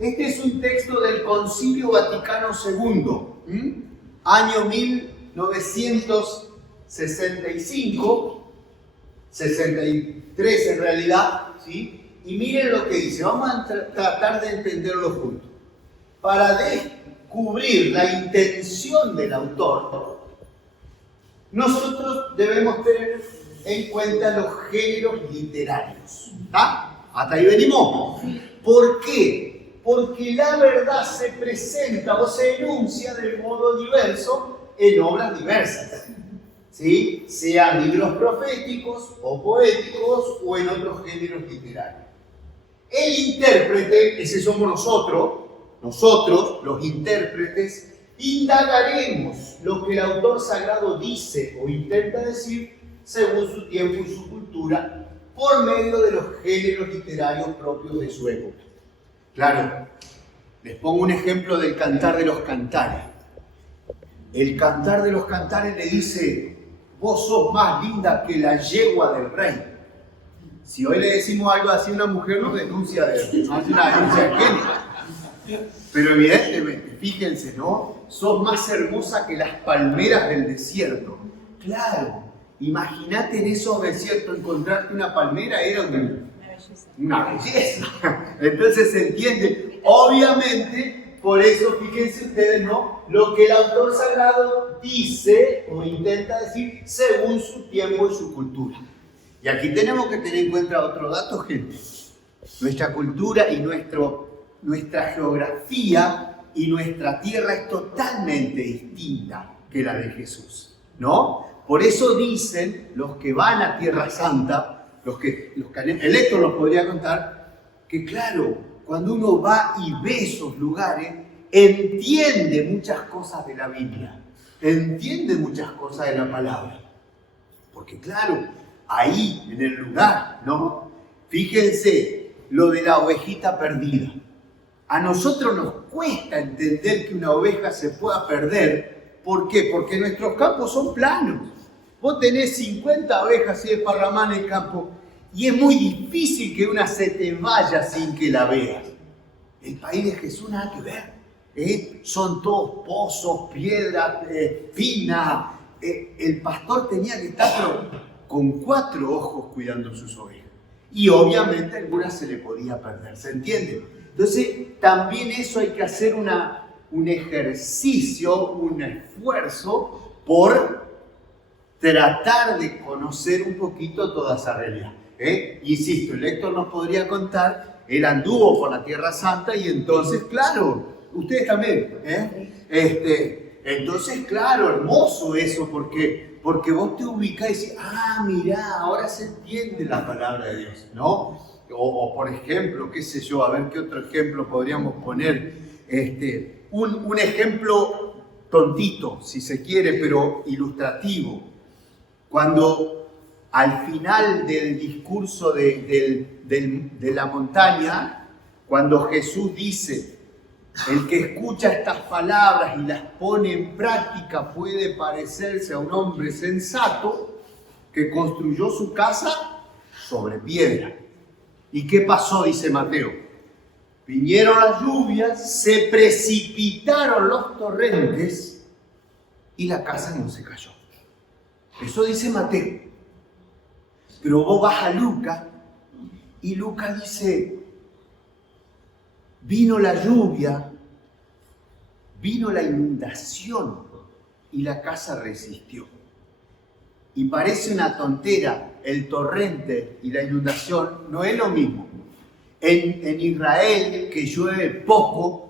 Este es un texto del Concilio Vaticano II, año 1965, 63 en realidad, ¿sí? Y miren lo que dice, vamos a tratar de entenderlo juntos. Para descubrir la intención del autor, nosotros debemos tener en cuenta los géneros literarios. ¿Está? ¿Hasta ahí venimos? ¿Por qué? Porque la verdad se presenta o se enuncia de modo diverso en obras diversas. ¿Sí? Sean libros proféticos o poéticos o en otros géneros literarios. El intérprete, ese somos nosotros los intérpretes, indagaremos lo que el autor sagrado dice o intenta decir según su tiempo y su cultura por medio de los géneros literarios propios de su época. Claro, les pongo un ejemplo del Cantar de los Cantares. El Cantar de los Cantares le dice: vos sos más linda que la yegua del rey. Si hoy le decimos algo así a una mujer, nos denuncia de una denuncia de género. Pero evidentemente, fíjense, ¿no? Sos más hermosa que las palmeras del desierto. Claro, imagínate en esos desiertos encontrarte una palmera, era una belleza. Entonces se entiende, obviamente, por eso fíjense ustedes, ¿no? Lo que el autor sagrado dice o intenta decir según su tiempo y su cultura. Y aquí tenemos que tener en cuenta otro dato, gente. Nuestra cultura y nuestra geografía y nuestra tierra es totalmente distinta que la de Jesús, ¿no? Por eso dicen los que van a Tierra Santa, los que Héctor nos podría contar, que claro, cuando uno va y ve esos lugares, entiende muchas cosas de la Biblia, entiende muchas cosas de la palabra. Porque claro, ahí en el lugar, ¿no? Fíjense lo de la ovejita perdida. A nosotros nos cuesta entender que una oveja se pueda perder. ¿Por qué? Porque nuestros campos son planos. Vos tenés 50 ovejas así desparramadas en el campo y es muy difícil que una se te vaya sin que la veas. El país de Jesús nada que ver. Son todos pozos, piedras, pinas. El pastor tenía que estar con 4 ojos cuidando sus ovejas. Y obviamente algunas se le podía perder, ¿se entiende? Entonces también eso hay que hacer un ejercicio, un esfuerzo por tratar de conocer un poquito toda esa realidad. Insisto, el Héctor nos podría contar, él anduvo por la Tierra Santa y entonces, claro, ustedes también, entonces, claro, hermoso eso, porque vos te ubicás y decís, mirá, ahora se entiende la palabra de Dios, ¿no? O por ejemplo, qué sé yo, a ver qué otro ejemplo podríamos poner, un ejemplo tontito, si se quiere, pero ilustrativo. Cuando al final del discurso de la montaña, cuando Jesús dice, el que escucha estas palabras y las pone en práctica puede parecerse a un hombre sensato que construyó su casa sobre piedra. ¿Y qué pasó? Dice Mateo. Vinieron las lluvias, se precipitaron los torrentes y la casa no se cayó. Eso dice Mateo. Pero vos vas a Lucas y Lucas dice, vino la lluvia, vino la inundación y la casa resistió. Y parece una tontera, el torrente y la inundación no es lo mismo. En Israel, que llueve poco,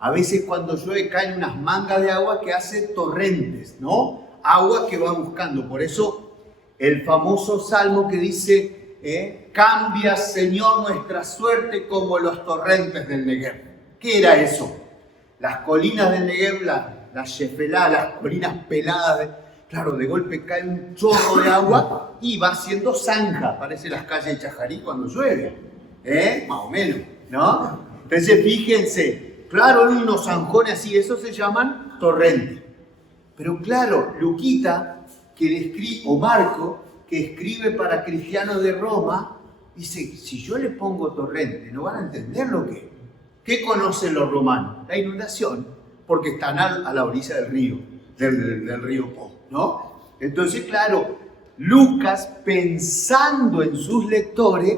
a veces cuando llueve caen unas mangas de agua que hace torrentes, ¿no? Agua que va buscando. Por eso el famoso salmo que dice, cambia, Señor, nuestra suerte como los torrentes del Negev. ¿Qué era eso? Las colinas del Negev, las Shefelá, las colinas peladas, claro, de golpe cae un chorro de agua y va haciendo zanja. Parece las calles de Chajarí cuando llueve. Más o menos, ¿no? Entonces, fíjense, claro, hay unos zanjones así, esos se llaman torrentes. Pero claro, Luquita, o Marco, que escribe para cristianos de Roma, dice, si yo le pongo torrente, no van a entender lo que es. ¿Qué conocen los romanos? La inundación, porque están a la orilla del río, del río Po, ¿no? Entonces, claro, Lucas, pensando en sus lectores,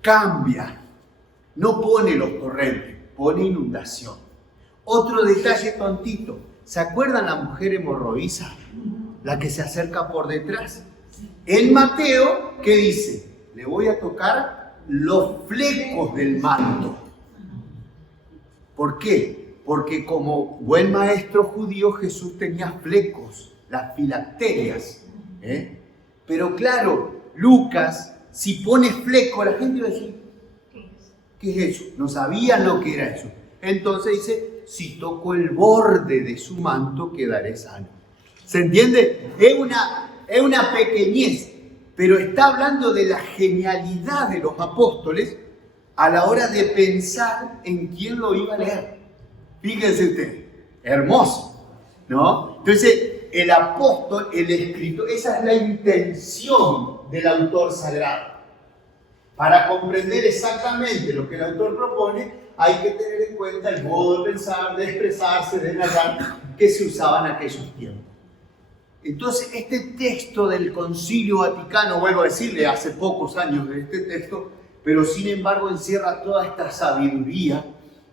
cambia. No pone los torrentes, pone inundación. Otro detalle tontito. ¿Se acuerdan la mujer hemorroísa? La que se acerca por detrás. En Mateo, ¿qué dice? Le voy a tocar los flecos del manto. ¿Por qué? Porque como buen maestro judío, Jesús tenía flecos, las filacterias. Pero claro, Lucas, si pone fleco, la gente va a decir, ¿qué es eso? No sabían lo que era eso. Entonces dice, si toco el borde de su manto, quedaré sano. ¿Se entiende? Es una pequeñez, pero está hablando de la genialidad de los apóstoles a la hora de pensar en quién lo iba a leer. Fíjense ustedes, hermoso, ¿no? Entonces, el apóstol, el escritor, esa es la intención del autor sagrado. Para comprender exactamente lo que el autor propone, hay que tener en cuenta el modo de pensar, de expresarse, de narrar que se usaba en aquellos tiempos. Entonces, este texto del Concilio Vaticano, vuelvo a decirle, hace pocos años de este texto, pero sin embargo encierra toda esta sabiduría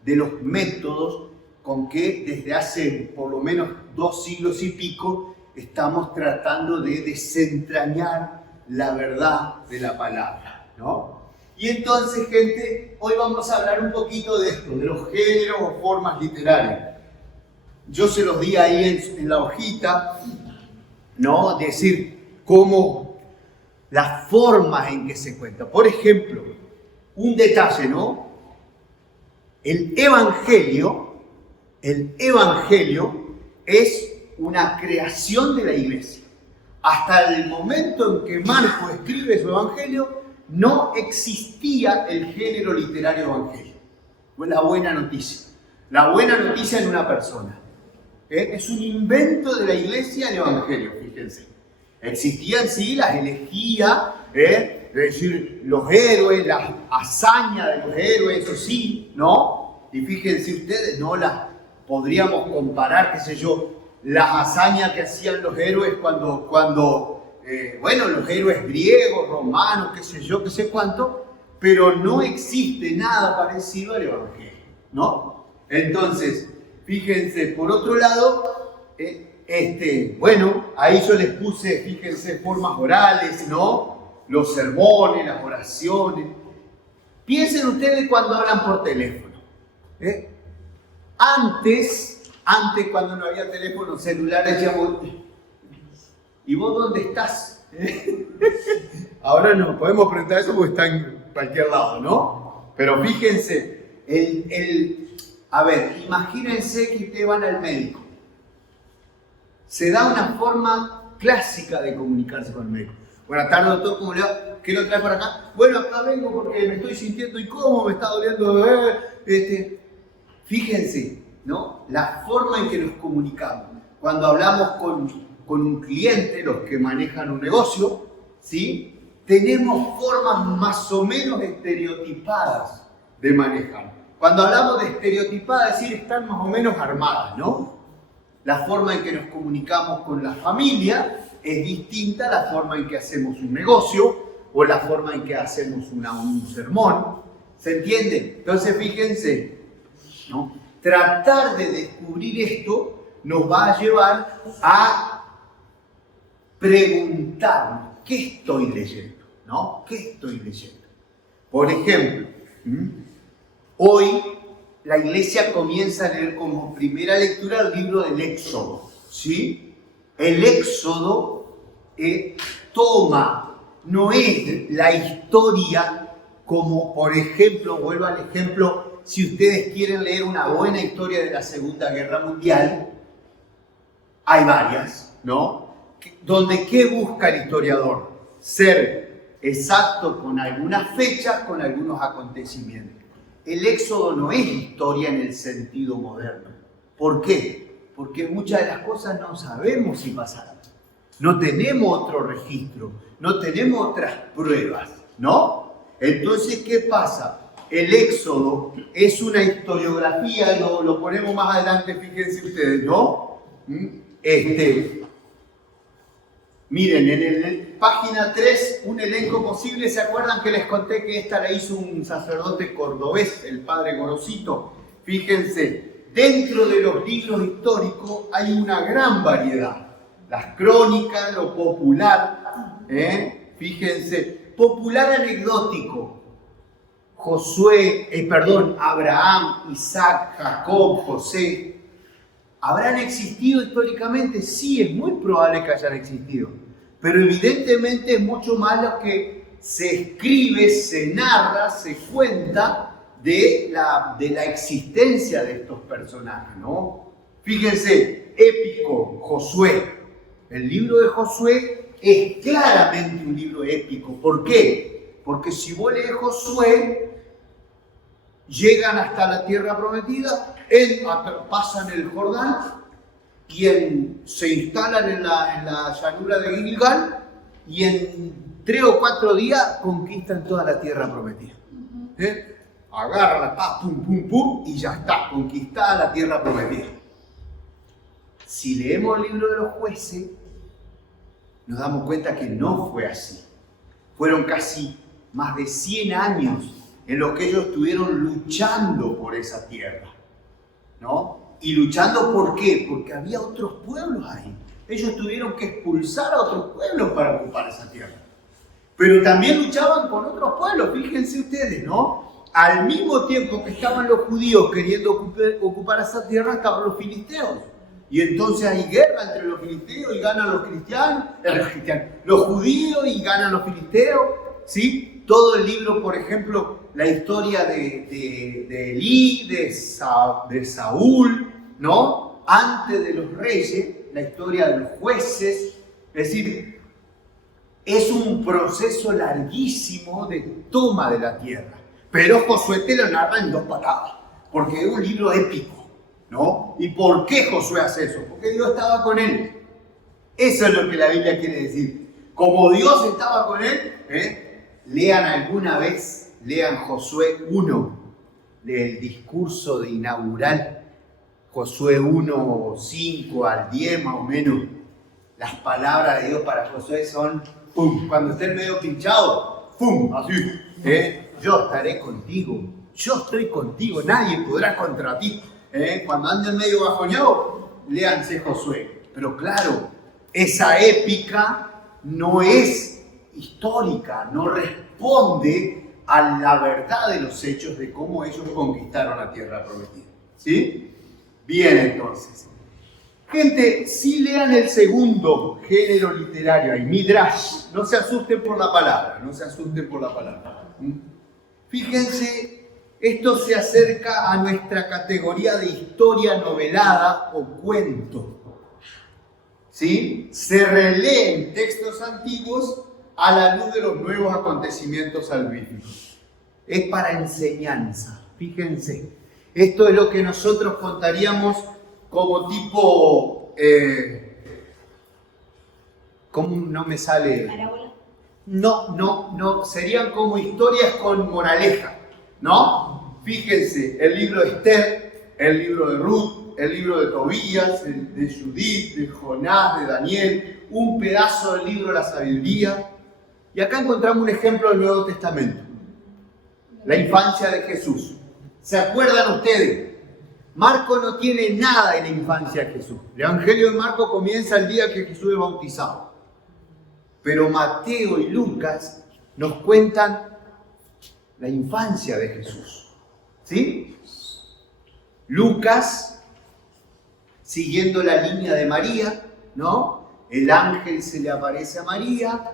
de los métodos con que desde hace por lo menos 2 siglos y pico estamos tratando de desentrañar la verdad de la palabra, ¿no? Y entonces, gente, hoy vamos a hablar un poquito de esto, de los géneros o formas literarias. Yo se los di ahí en la hojita, ¿no? Decir cómo las formas en que se cuenta. Por ejemplo, un detalle, ¿no? El Evangelio es una creación de la iglesia. Hasta el momento en que Marco escribe su Evangelio, no existía el género literario evangelio. Fue la buena noticia. La buena noticia en una persona. Es un invento de la iglesia el Evangelio, fíjense. Existían, sí, las elegías, es decir, los héroes, las hazañas de los héroes, eso sí, ¿no? Y fíjense ustedes, no las podríamos comparar, qué sé yo, las hazañas que hacían los héroes cuando los héroes griegos, romanos, qué sé yo, qué sé cuánto, pero no existe nada parecido al Evangelio, ¿no? Entonces, fíjense, por otro lado, ahí yo les puse, fíjense, formas orales, ¿no? Los sermones, las oraciones. Piensen ustedes cuando hablan por teléfono. Antes, cuando no había teléfonos celulares, decíamos, ¿y vos dónde estás? Ahora no podemos preguntar eso porque está en cualquier lado, ¿no? Pero fíjense, imagínense que ustedes van al médico. Se da una forma clásica de comunicarse con el médico. Buenas tardes, doctor, ¿cómo le va? ¿Qué lo trae para acá? Bueno, acá vengo porque me estoy sintiendo incómodo, me está doliendo. Fíjense, ¿no? La forma en que nos comunicamos. Cuando hablamos con un cliente, los que manejan un negocio, ¿sí? Tenemos formas más o menos estereotipadas de manejar. Cuando hablamos de estereotipadas, es decir, están más o menos armadas, ¿no? La forma en que nos comunicamos con la familia es distinta a la forma en que hacemos un negocio o la forma en que hacemos un sermón. ¿Se entiende? Entonces, fíjense, ¿no? Tratar de descubrir esto nos va a llevar a preguntarnos, ¿qué estoy leyendo? ¿No? ¿Qué estoy leyendo? Por ejemplo, hoy la iglesia comienza a leer como primera lectura el libro del Éxodo, ¿sí? El Éxodo no es la historia como, por ejemplo, vuelvo al ejemplo, si ustedes quieren leer una buena historia de la Segunda Guerra Mundial, hay varias, ¿no? Donde, ¿qué busca el historiador? Ser exacto con algunas fechas, con algunos acontecimientos. El Éxodo no es historia en el sentido moderno. ¿Por qué? Porque muchas de las cosas no sabemos si pasaron. No tenemos otro registro, no tenemos otras pruebas, ¿no? Entonces, ¿qué pasa? el Éxodo es una historiografía, lo ponemos más adelante, fíjense ustedes, ¿no? Miren, en el página 3, un elenco posible, ¿se acuerdan que les conté que esta la hizo un sacerdote cordobés, el padre Gorosito? Fíjense, dentro de los libros históricos hay una gran variedad. Las crónicas, lo popular, fíjense, popular anecdótico. Abraham, Isaac, Jacob, José. ¿Habrán existido históricamente? Sí, es muy probable que hayan existido. Pero evidentemente es mucho más lo que se escribe, se narra, se cuenta de la existencia de estos personajes, ¿no? Fíjense, épico, Josué. El libro de Josué es claramente un libro épico. ¿Por qué? Porque si vos lees Josué, llegan hasta la tierra prometida, pasan el Jordán y se instalan en la llanura de Gilgal y en 3 o 4 días conquistan toda la tierra prometida. Agarran la paz, pum, pum, pum, y ya está, conquistada la tierra prometida. Si leemos el libro de los jueces, nos damos cuenta que no fue así. Fueron casi más de 100 años en los que ellos estuvieron luchando por esa tierra, ¿no? Y luchando, ¿por qué? Porque había otros pueblos ahí. Ellos tuvieron que expulsar a otros pueblos para ocupar esa tierra. Pero también luchaban con otros pueblos, fíjense ustedes, ¿no? Al mismo tiempo que estaban los judíos queriendo ocupar esa tierra, estaban los filisteos. Y entonces hay guerra entre los filisteos y ganan los judíos y ganan los filisteos, ¿sí? Todo el libro, por ejemplo, la historia de Elí, de Saúl, ¿no? Antes de los reyes, la historia de los jueces. Es decir, es un proceso larguísimo de toma de la tierra. Pero Josué te lo narra en 2 palabras, porque es un libro épico, ¿no? ¿Y por qué Josué hace eso? Porque Dios estaba con él. Eso es lo que la Biblia quiere decir. Como Dios estaba con él, lean alguna vez, lean Josué 1, del discurso de inaugural, Josué 1, 5 al 10 más o menos. Las palabras de Dios para Josué son, ¡pum! Cuando esté medio pinchado, ¡pum! Así, yo estaré contigo, yo estoy contigo, nadie podrá contra ti. Cuando anden medio bajoneado, léanse Josué. Pero claro, esa épica no es histórica, no responde a la verdad de los hechos de cómo ellos conquistaron la tierra prometida. ¿Sí? Bien, entonces. Gente, si lean el segundo género literario, hay Midrash. No se asusten por la palabra, no se asusten por la palabra. Fíjense, esto se acerca a nuestra categoría de historia novelada o cuento. ¿Sí? Se releen textos antiguos a la luz de los nuevos acontecimientos salvíficos. Es para enseñanza, fíjense. Esto es lo que nosotros contaríamos como tipo... ¿cómo no me sale? ¿Parábola? No, serían como historias con moraleja, ¿no? Fíjense, el libro de Esther, el libro de Ruth, el libro de Tobías, el de Judith, de Jonás, de Daniel, un pedazo del libro de la sabiduría. Y acá encontramos un ejemplo del Nuevo Testamento. La infancia de Jesús. ¿Se acuerdan ustedes? Marco no tiene nada en la infancia de Jesús. El Evangelio de Marco comienza el día que Jesús es bautizado. Pero Mateo y Lucas nos cuentan la infancia de Jesús. ¿Sí? Lucas, siguiendo la línea de María, ¿no? El ángel se le aparece a María,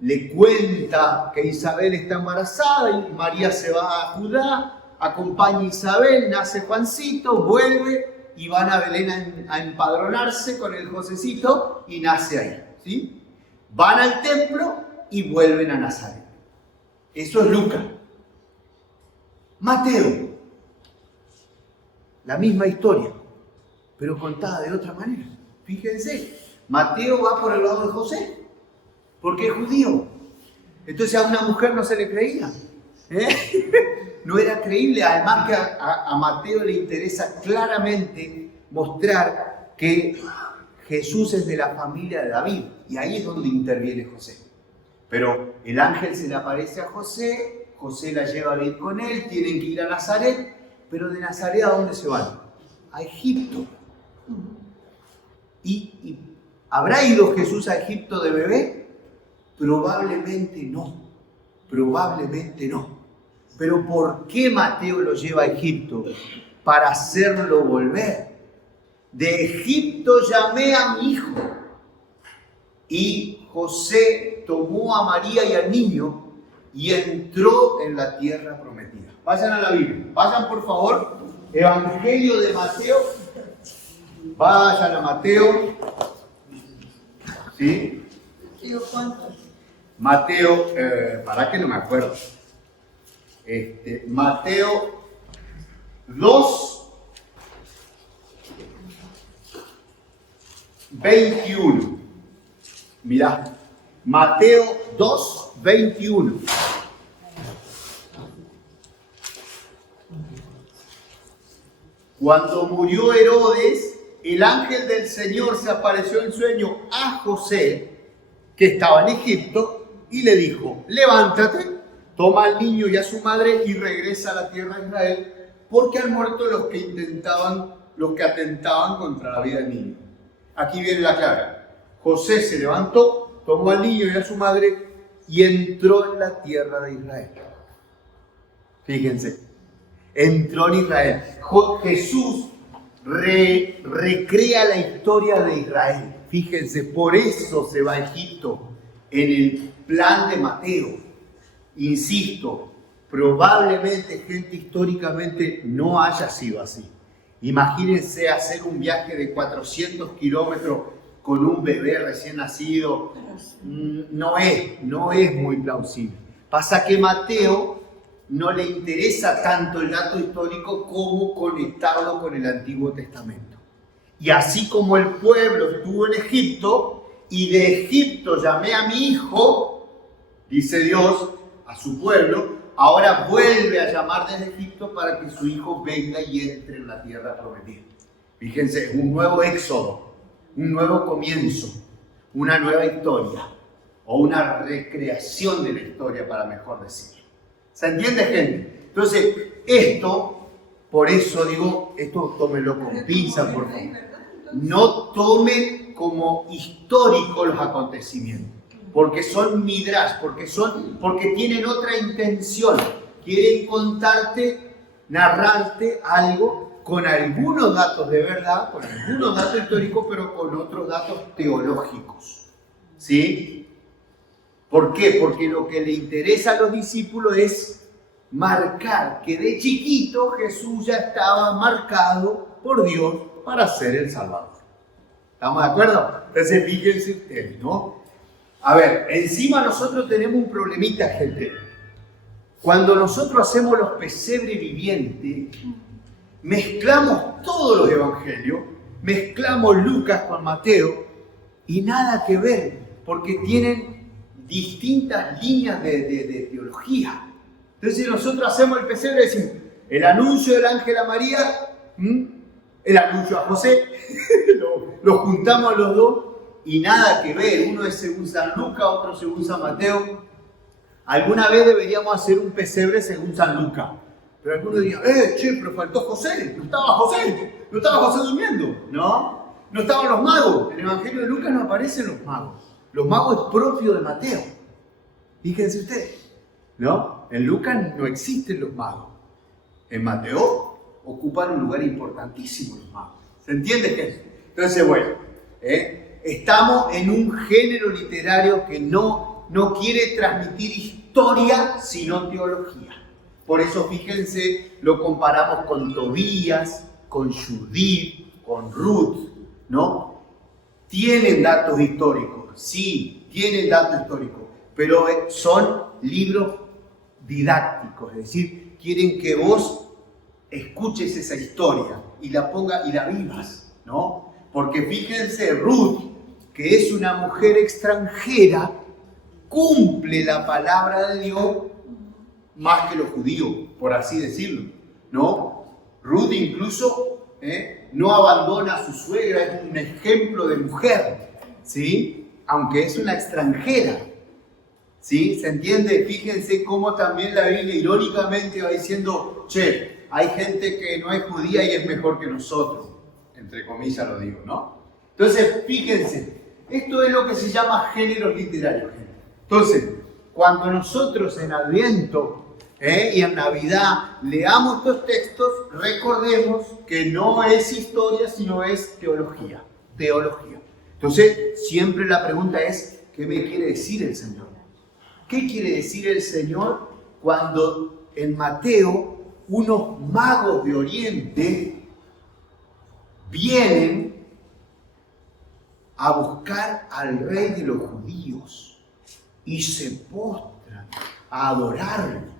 le cuenta que Isabel está embarazada y María se va a Judá, acompaña a Isabel, nace Juancito, vuelve y van a Belén a empadronarse con el Josecito y nace ahí, ¿sí? Van al templo y vuelven a Nazaret. Eso es Lucas. Mateo, la misma historia, pero contada de otra manera. Fíjense, Mateo va por el lado de José, porque es judío. Entonces a una mujer no se le creía. no era creíble. Además que a Mateo le interesa claramente mostrar que Jesús es de la familia de David. Y ahí es donde interviene José. Pero el ángel se le aparece a José, José la lleva a vivir con él, tienen que ir a Nazaret. Pero de Nazaret, ¿a dónde se van? A Egipto. ¿Y habrá ido Jesús a Egipto de bebé? Probablemente no. Probablemente no. Pero ¿por qué Mateo lo lleva a Egipto? Para hacerlo volver. De Egipto llamé a mi hijo. Y José tomó a María y al niño y entró en la tierra prometida. Vayan a la Biblia. Vayan, por favor. Evangelio de Mateo. Vayan a Mateo. ¿Sí? Mateo, para que no me acuerdo. Mateo 2, 21. Mirá, Mateo 2, 21. Cuando murió Herodes, el ángel del Señor se apareció en sueño a José, que estaba en Egipto, y le dijo: levántate, toma al niño y a su madre y regresa a la tierra de Israel, porque han muerto los que atentaban contra la vida del niño. Aquí viene la clave. José se levantó, tomó al niño y a su madre y entró en la tierra de Israel. Fíjense, entró en Israel. Jesús recrea la historia de Israel. Fíjense, por eso se va a Egipto en el plan de Mateo. Insisto, probablemente, gente, históricamente no haya sido así. Imagínense hacer un viaje de 400 kilómetros con un bebé recién nacido. No es muy plausible. Pasa que Mateo no le interesa tanto el dato histórico como conectarlo con el Antiguo Testamento. Y así como el pueblo estuvo en Egipto, y de Egipto llamé a mi hijo, dice Dios a su pueblo, ahora vuelve a llamar desde Egipto para que su hijo venga y entre en la tierra prometida. Fíjense, un nuevo éxodo, un nuevo comienzo, una nueva historia, o una recreación de la historia, para mejor decirlo. ¿Se entiende, gente? Entonces, esto, por eso digo, esto tómenlo con pinza, por favor. No tomen como históricos los acontecimientos, porque son midrash, porque tienen otra intención. Quieren contarte, narrarte algo con algunos datos de verdad, con algunos datos históricos, pero con otros datos teológicos. ¿Sí? ¿Por qué? Porque lo que le interesa a los discípulos es marcar que de chiquito Jesús ya estaba marcado por Dios para ser el Salvador. ¿Estamos de acuerdo? Entonces fíjense ustedes, ¿no? A ver, encima nosotros tenemos un problemita, gente. Cuando nosotros hacemos los pesebres vivientes, mezclamos todos los evangelios, mezclamos Lucas con Mateo y nada que ver, porque tienen distintas líneas de teología. Entonces nosotros hacemos el pesebre y decimos, el anuncio del ángel a María, el anuncio a José, lo juntamos los dos y nada que ver. Uno es según San Lucas, otro según San Mateo. Alguna vez deberíamos hacer un pesebre según San Lucas. Pero algunos dirían, pero faltó José, no estaba José durmiendo, ¿no? No estaban los magos. En el Evangelio de Lucas no aparecen los magos. Los magos es propio de Mateo. Fíjense ustedes, ¿no? En Lucas no existen los magos. En Mateo ocupan un lugar importantísimo los magos. ¿Se entiende, gente? Entonces, bueno, estamos en un género literario que no quiere transmitir historia, sino teología. Por eso, fíjense, lo comparamos con Tobías, con Judith, con Ruth, ¿no? Tienen datos históricos, sí, tienen datos históricos, pero son libros didácticos, es decir, quieren que vos escuches esa historia y la pongas y la vivas, ¿no? Porque fíjense, Ruth, que es una mujer extranjera, cumple la palabra de Dios más que los judíos, por así decirlo, ¿no? Ruth incluso no abandona a su suegra, es un ejemplo de mujer, ¿sí? Aunque es una extranjera, ¿sí? ¿Se entiende? Fíjense cómo también la Biblia irónicamente va diciendo, che, hay gente que no es judía y es mejor que nosotros, entre comillas lo digo, ¿no? Entonces, fíjense, esto es lo que se llama géneros literarios, gente. Entonces, cuando nosotros en Adviento y en Navidad leamos estos textos, recordemos que no es historia, sino es teología. Teología. Entonces, siempre la pregunta es, ¿qué me quiere decir el Señor? ¿Qué quiere decir el Señor cuando en Mateo unos magos de Oriente vienen a buscar al rey de los judíos y se postran a adorarlo?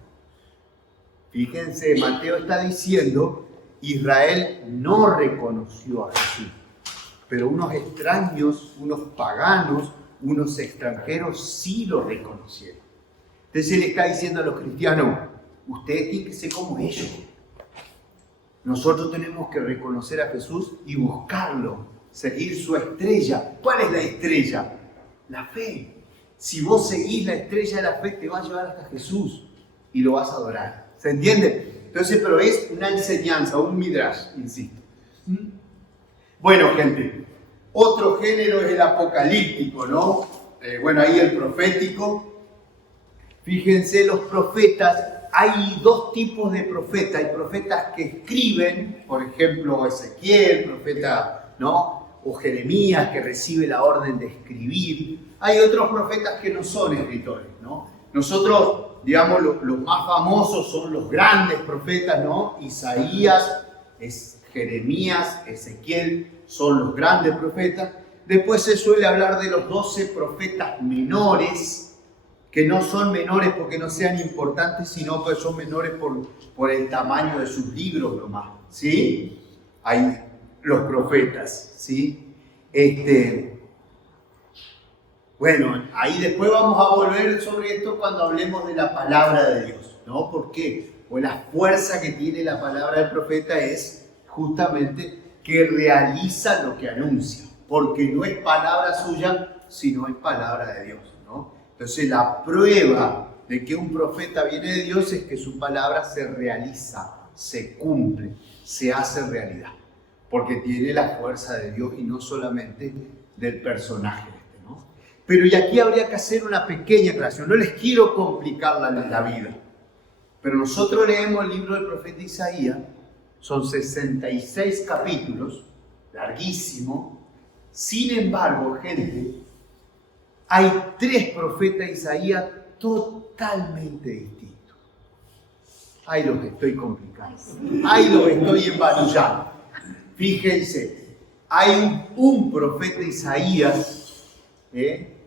Fíjense, Mateo está diciendo, Israel no reconoció a Jesús, pero unos extraños, unos paganos, unos extranjeros sí lo reconocieron. Entonces él está diciendo a los cristianos, ustedes tienen que ser como ellos. Nosotros tenemos que reconocer a Jesús y buscarlo, seguir su estrella. ¿Cuál es la estrella? La fe. Si vos seguís la estrella de la fe, te va a llevar hasta Jesús y lo vas a adorar. ¿Se entiende? Entonces, pero es una enseñanza, un midrash, insisto. Bueno, gente, otro género es el apocalíptico, ¿no? Bueno, ahí el profético. Fíjense, los profetas, hay dos tipos de profetas. Hay profetas que escriben, por ejemplo, Ezequiel, profeta, ¿no? O Jeremías, que recibe la orden de escribir. Hay otros profetas que no son escritores, ¿no? Nosotros, digamos, los más famosos son los grandes profetas, ¿no? Isaías, Jeremías, Ezequiel son los grandes profetas. Después se suele hablar de los 12 profetas menores, que no son menores porque no sean importantes, sino que son menores por el tamaño de sus libros nomás, ¿sí? Hay los profetas, ¿sí? Bueno, ahí después vamos a volver sobre esto cuando hablemos de la palabra de Dios, ¿no? ¿Por qué? Pues la fuerza que tiene la palabra del profeta es justamente que realiza lo que anuncia, porque no es palabra suya, sino es palabra de Dios, ¿no? Entonces la prueba de que un profeta viene de Dios es que su palabra se realiza, se cumple, se hace realidad, porque tiene la fuerza de Dios y no solamente del personaje. Pero y aquí habría que hacer una pequeña aclaración. No les quiero complicar la vida. Pero nosotros leemos el libro del profeta Isaías. Son 66 capítulos. Larguísimo. Sin embargo, gente, hay 3 profetas de Isaías totalmente distintos. Ahí los estoy complicando. Ahí los estoy embarullando. Fíjense. Hay un profeta Isaías,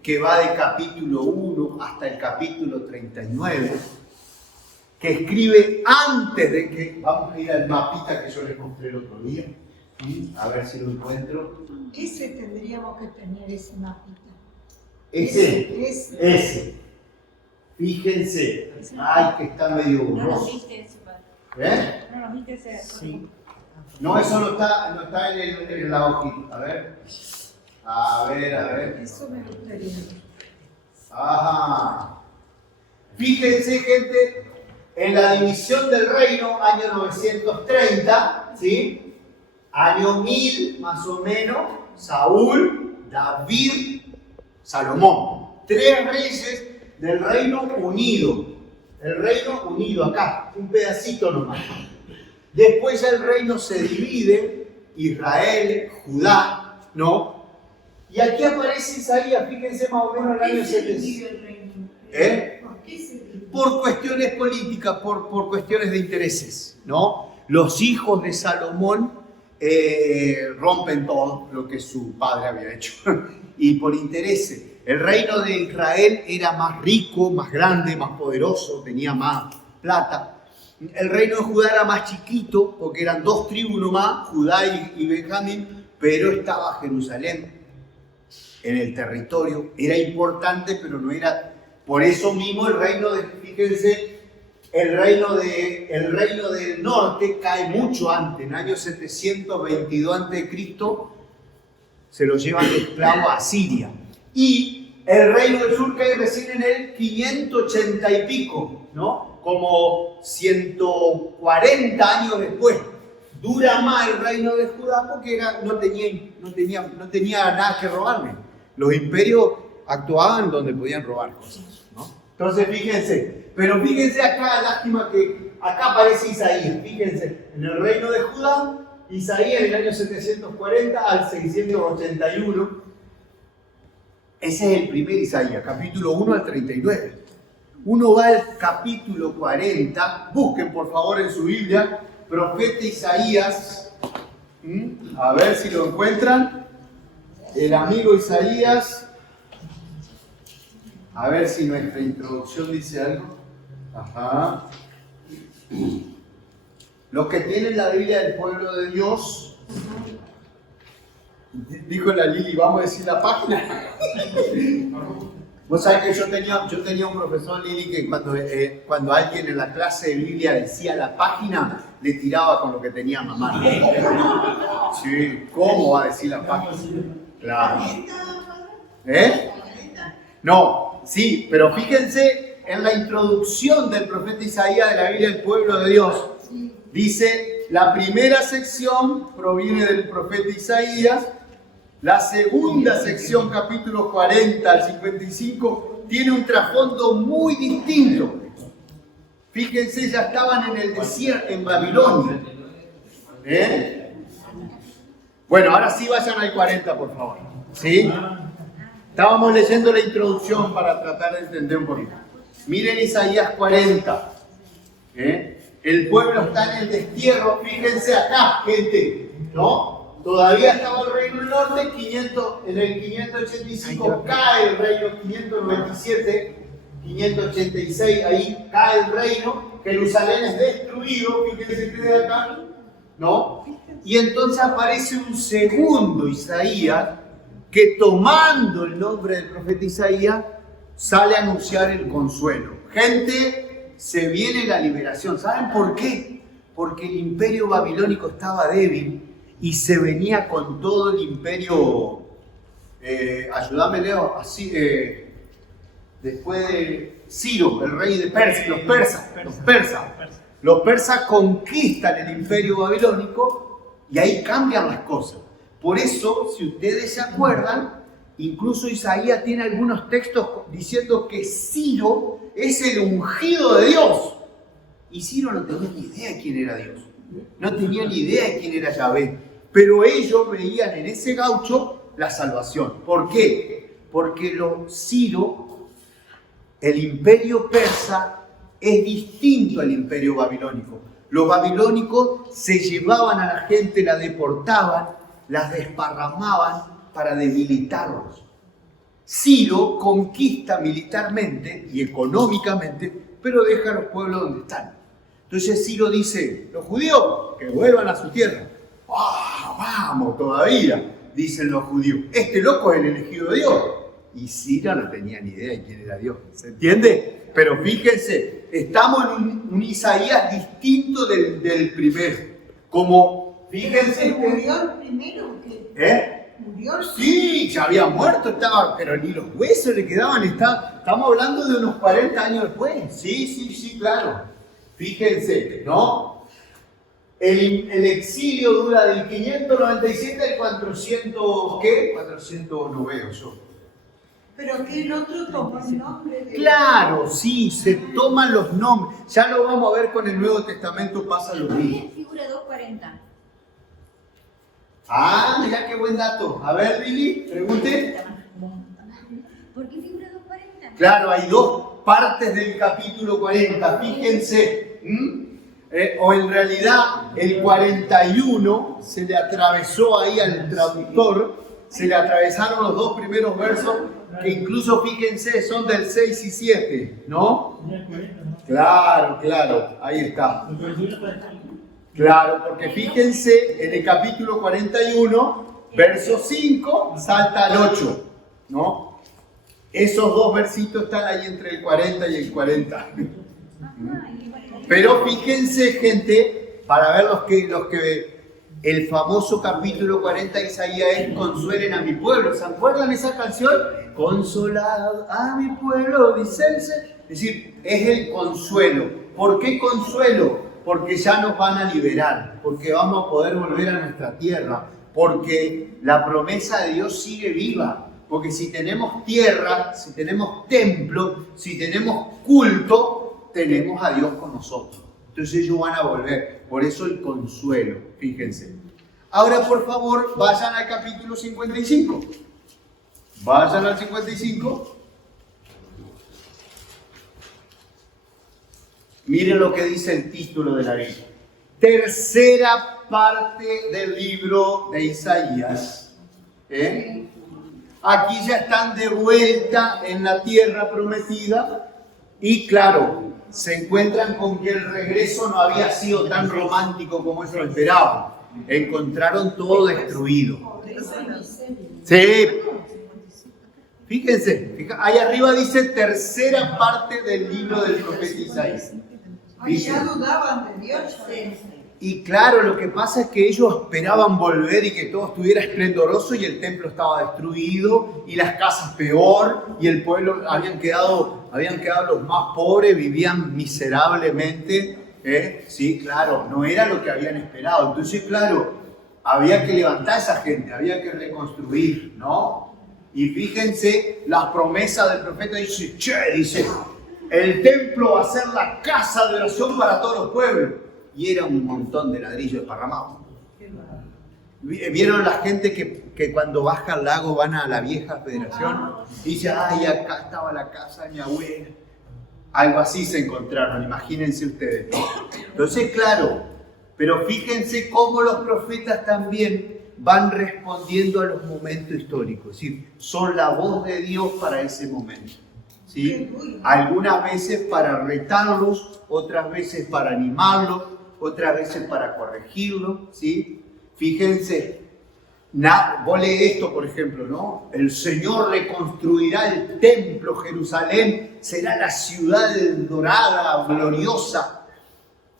que va de capítulo 1 hasta el capítulo 39, que escribe antes de que, vamos a ir al mapita que yo les mostré el otro día, a ver si lo encuentro. Ese tendríamos que tener, ese mapita. Ese. Fíjense, ay, que está medio borroso. No lo viste ese, padre. No lo viste ese. Sí. No, eso no está en la hojita. A ver. Eso me gustaría. Ajá. Fíjense, gente, en la división del reino, año 930, ¿sí? Año 1000, más o menos, Saúl, David, Salomón. 3 reyes del Reino Unido. El Reino Unido, acá, un pedacito nomás. Después ya el reino se divide, Israel, Judá, ¿no? Y aquí aparece Isaías, fíjense más o menos el año 700. ¿Por qué se divide? Por cuestiones políticas, por cuestiones de intereses, ¿no? Los hijos de Salomón rompen todo lo que su padre había hecho. Y por intereses. El reino de Israel era más rico, más grande, más poderoso, tenía más plata. El reino de Judá era más chiquito, porque eran 2 tribus nomás, Judá y Benjamín, pero estaba Jerusalén en el territorio. Era importante, pero no era... Por eso mismo el reino de, fíjense, el reino del norte cae mucho antes, en el año 722 a.C., se lo llevan de esclavo a Siria. Y el reino del sur cae recién en el 580 y pico, ¿no? Como 140 años después. Dura más el reino de Judá porque no tenía nada que robarle. Los imperios actuaban donde podían robar cosas, ¿no? Entonces pero fíjense acá, lástima que acá aparece Isaías, fíjense, en el reino de Judá, Isaías en el año 740 al 681, ese es el primer Isaías, capítulo 1 al 39. Uno va al capítulo 40, busquen por favor en su Biblia, profeta Isaías, a ver si lo encuentran, el amigo Isaías, a ver si nuestra introducción dice algo. Ajá. Los que tienen la Biblia del pueblo de Dios, dijo la Lili, vamos a decir la página. Vos sabés que yo tenía un profesor, Lili, que cuando alguien en la clase de Biblia decía la página, le tiraba con lo que tenía a mano. Sí, ¿cómo va a decir la página? Claro. No, sí, pero fíjense en la introducción del profeta Isaías de la Biblia del pueblo de Dios. Dice, la primera sección proviene del profeta Isaías, la segunda sección, capítulo 40 al 55, tiene un trasfondo muy distinto. Fíjense, ya estaban en el desierto, en Babilonia. Bueno, ahora sí vayan al 40, por favor. ¿Sí? Estábamos leyendo la introducción para tratar de entender un poquito. Miren Isaías 40. El pueblo está en el destierro. Fíjense acá, gente, ¿no? Todavía estaba el reino del norte, en el 585 cae el reino, 597, 586, ahí cae el reino, Jerusalén es destruido, fíjense que de acá, ¿no? Y entonces aparece un segundo Isaías, que tomando el nombre del profeta Isaías, sale a anunciar el consuelo. Gente, se viene la liberación. ¿Saben por qué? Porque el imperio babilónico estaba débil y se venía con todo el imperio, ayúdame Leo, así, después de Ciro, el rey de Persia, los persas conquistan el imperio babilónico y ahí cambian las cosas. Por eso, si ustedes se acuerdan, incluso Isaías tiene algunos textos diciendo que Ciro es el ungido de Dios. Y Ciro no tenía ni idea de quién era Dios. No tenía ni idea de quién era Yahvé. Pero ellos veían en ese gaucho la salvación. ¿Por qué? Porque Ciro, el imperio persa, es distinto al imperio babilónico. Los babilónicos se llevaban a la gente, la deportaban, las desparramaban para debilitarlos. Ciro conquista militarmente y económicamente, pero deja a los pueblos donde están. Entonces Ciro dice, los judíos que vuelvan a su tierra. ¡Ah, vamos todavía! Dicen los judíos. Este loco es el elegido de Dios. Y Ciro no tenía ni idea de quién era Dios. ¿Se entiende? Pero fíjense, estamos en un Isaías distinto del primero. Como, fíjense... ¿Murió el primero? ¿Murió? Sí, ya había muerto, pero ni los huesos le quedaban. Estamos hablando de unos 40 años después. Sí, claro. Fíjense, ¿no? El exilio dura del 597 al 400, ¿qué? 409 yo. Pero que el otro tomó el nombre de... Claro, sí, se toman los nombres. Ya lo vamos a ver con el Nuevo Testamento, pasa lo mismo. Figura 240. Ah, mirá qué buen dato. A ver, Lili, pregunte. ¿Por qué figura 240? Claro, hay dos partes del capítulo 40, fíjense. O en realidad el 41 se le atravesó ahí al traductor, se le atravesaron los dos primeros versos, que incluso fíjense, son del 6 y 7, ¿no? Claro, ahí está. Claro, porque fíjense, en el capítulo 41, verso 5, salta al 8, ¿no? Esos dos versitos están ahí entre el 40 y el 40. Ajá, y bueno, Pero fíjense, gente, para ver los que el famoso capítulo 40 de Isaías es consuelen a mi pueblo. ¿Se acuerdan esa canción? Consolad a mi pueblo, dice el Señor. Es decir, es el consuelo. ¿Por qué consuelo? Porque ya nos van a liberar, porque vamos a poder volver a nuestra tierra, porque la promesa de Dios sigue viva, porque si tenemos tierra, si tenemos templo, si tenemos culto, tenemos a Dios con nosotros. Entonces ellos van a volver, por eso el consuelo, fíjense. Ahora por favor vayan al capítulo 55, vayan al 55. Miren lo que dice el título de la Biblia. Tercera parte del libro de Isaías. Aquí ya están de vuelta en la tierra prometida y claro, se encuentran con que el regreso no había sido tan romántico como ellos esperaban. Encontraron todo destruido. Sí. Fíjense, ahí arriba dice tercera parte del libro del profeta Isaías. Ya dudaban de Dios. Y claro, lo que pasa es que ellos esperaban volver y que todo estuviera esplendoroso y el templo estaba destruido y las casas peor y el pueblo habían quedado los más pobres, vivían miserablemente. Sí, claro, no era lo que habían esperado. Entonces, claro, había que levantar a esa gente, había que reconstruir, ¿no? Y fíjense las promesas del profeta, dice, el templo va a ser la casa de oración para todos los pueblos. Y era un montón de ladrillos desparramados. ¿Vieron la gente que cuando baja al lago van a la vieja federación? Y dice, ay, acá estaba la casa de mi abuela. Algo así se encontraron, imagínense ustedes, ¿no? Entonces, claro, pero fíjense cómo los profetas también van respondiendo a los momentos históricos. Es decir, son la voz de Dios para ese momento. ¿Sí? Algunas veces para retarlos, otras veces para animarlos, otras veces para corregirlos. ¿Sí? Fíjense, vos lees esto, por ejemplo, ¿no? El Señor reconstruirá el templo, Jerusalén será la ciudad dorada, gloriosa.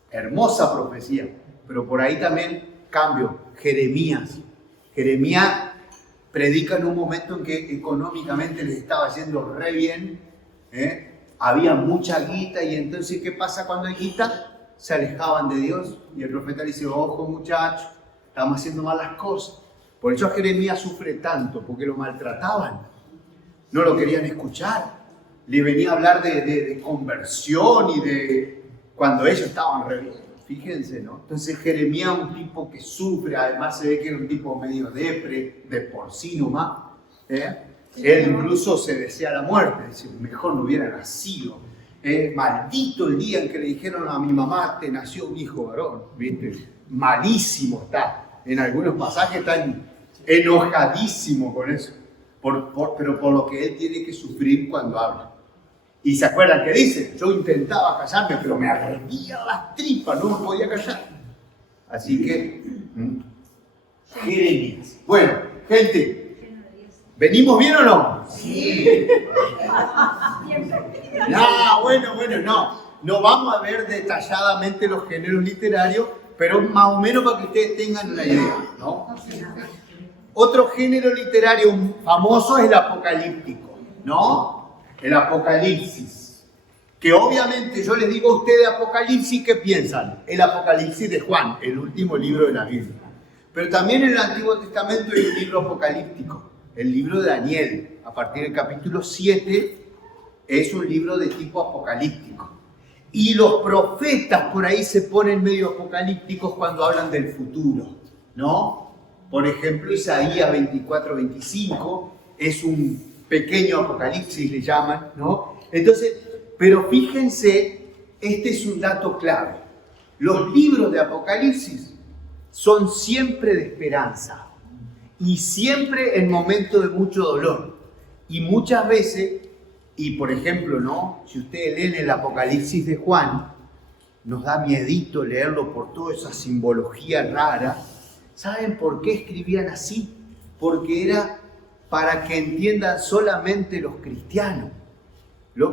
Hermosa profecía, pero por ahí también cambio. Jeremías predica en un momento en que económicamente les estaba yendo re bien. Había mucha guita y entonces ¿qué pasa cuando hay guita? Se alejaban de Dios y el profeta le dice, ojo muchachos, estamos haciendo malas cosas. Por eso Jeremías sufre tanto, porque lo maltrataban, no lo querían escuchar, le venía a hablar de conversión y de cuando ellos estaban re bien, fíjense, ¿no? Entonces Jeremías es un tipo que sufre, además se ve que era un tipo medio de por sí nomás, Él incluso se desea la muerte, dice, mejor no hubiera nacido. Maldito el día en que le dijeron a mi mamá, te nació un hijo varón. ¿Viste? Malísimo está. En algunos pasajes está enojadísimo con eso. Pero por lo que él tiene que sufrir cuando habla. Y se acuerdan que dice, yo intentaba callarme, pero me ardía las tripas, no me podía callar. Así que, Jeremías. Bueno, gente. ¿Venimos bien o no? Sí. No, bueno, no vamos a ver detalladamente los géneros literarios, pero más o menos para que ustedes tengan una idea, ¿no? Otro género literario famoso es el apocalíptico, ¿no? El Apocalipsis. Que obviamente yo les digo a ustedes Apocalipsis, ¿qué piensan? El Apocalipsis de Juan, el último libro de la Biblia. Pero también en el Antiguo Testamento hay un libro apocalíptico. El libro de Daniel, a partir del capítulo 7, es un libro de tipo apocalíptico. Y los profetas por ahí se ponen medio apocalípticos cuando hablan del futuro, ¿no? Por ejemplo, Isaías 24-25 es un pequeño apocalipsis, le llaman, ¿no? Entonces, pero fíjense, este es un dato clave. Los libros de Apocalipsis son siempre de esperanza. Y siempre en momentos de mucho dolor. Y muchas veces, y por ejemplo, ¿no? Si ustedes leen el Apocalipsis de Juan, nos da miedito leerlo por toda esa simbología rara. ¿Saben por qué escribían así? Porque era para que entiendan solamente los cristianos.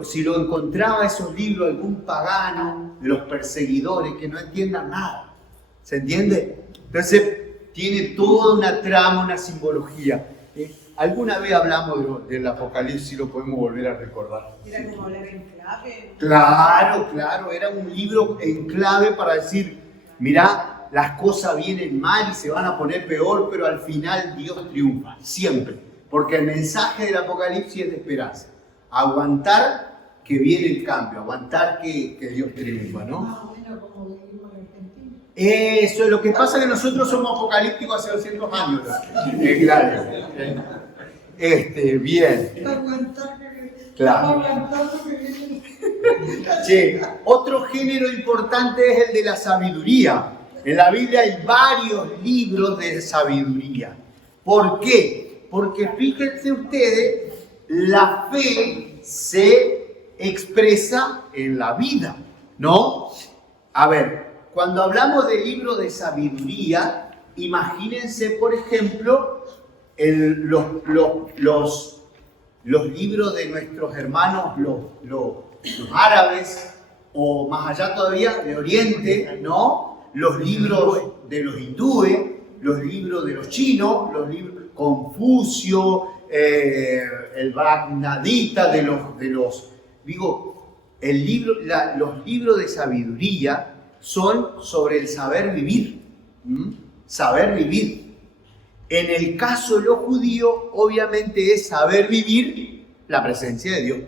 si lo encontraba esos libros algún pagano de los perseguidores que no entiendan nada. ¿Se entiende? Entonces tiene toda una trama, una simbología. Alguna vez hablamos del Apocalipsis, lo podemos volver a recordar. Era como hablar en clave. Claro, era un libro en clave para decir, mirá, las cosas vienen mal y se van a poner peor, pero al final Dios triunfa, siempre. Porque el mensaje del Apocalipsis es de esperanza. Aguantar que viene el cambio, aguantar que Dios triunfa, ¿no? Bueno, como vivimos en Argentina. Eso es lo que pasa, que nosotros somos apocalípticos hace 200 años. Claro. Bien. Claro. Che, otro género importante es el de la sabiduría. En la Biblia hay varios libros de sabiduría. ¿Por qué? Porque fíjense ustedes, la fe se expresa en la vida, ¿no? A ver, cuando hablamos de libros de sabiduría, imagínense, por ejemplo, los libros de nuestros hermanos, los árabes, o más allá todavía, de Oriente, ¿no? Los libros de los hindúes, los libros de los chinos, los libros Confucio, el Bhagavad-gita los libros de sabiduría son sobre el saber vivir. Saber vivir. En el caso de los judíos, obviamente es saber vivir la presencia de Dios.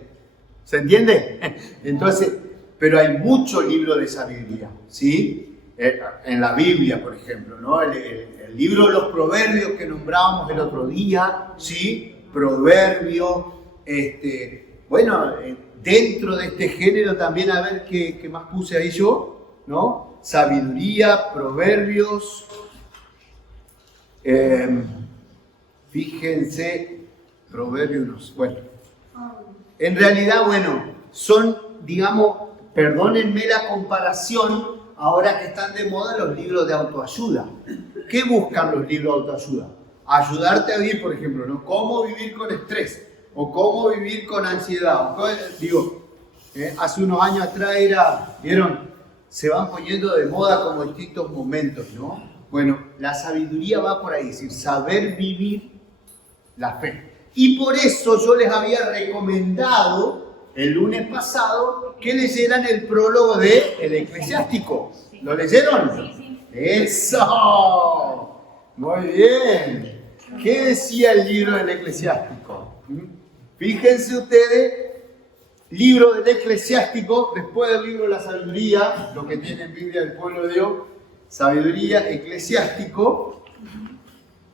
¿Se entiende? Entonces, pero hay muchos libros de sabiduría, ¿sí? En la Biblia, por ejemplo, ¿no? El libro de los Proverbios que nombrábamos el otro día, ¿sí? Proverbios, bueno, dentro de este género también, a ver qué más puse ahí yo, ¿no? Sabiduría, Proverbios, fíjense, Proverbios, bueno, en realidad, bueno, son, digamos, perdónenme la comparación, ahora que están de moda los libros de autoayuda. ¿Qué buscan los libros de autoayuda? Ayudarte a vivir, por ejemplo, ¿no? Cómo vivir con estrés, o cómo vivir con ansiedad. Hace unos años atrás ¿vieron? Se van poniendo de moda como distintos momentos, ¿no? Bueno, la sabiduría va por ahí, es decir, saber vivir la fe. Y por eso yo les había recomendado el lunes pasado que leyeran el prólogo de El Eclesiástico. ¿Lo leyeron? Sí. ¡Eso! Muy bien. ¿Qué decía el libro del Eclesiástico? Fíjense ustedes, libro del Eclesiástico, después del libro de la sabiduría, lo que tiene en Biblia el pueblo de Dios, sabiduría, Eclesiástico.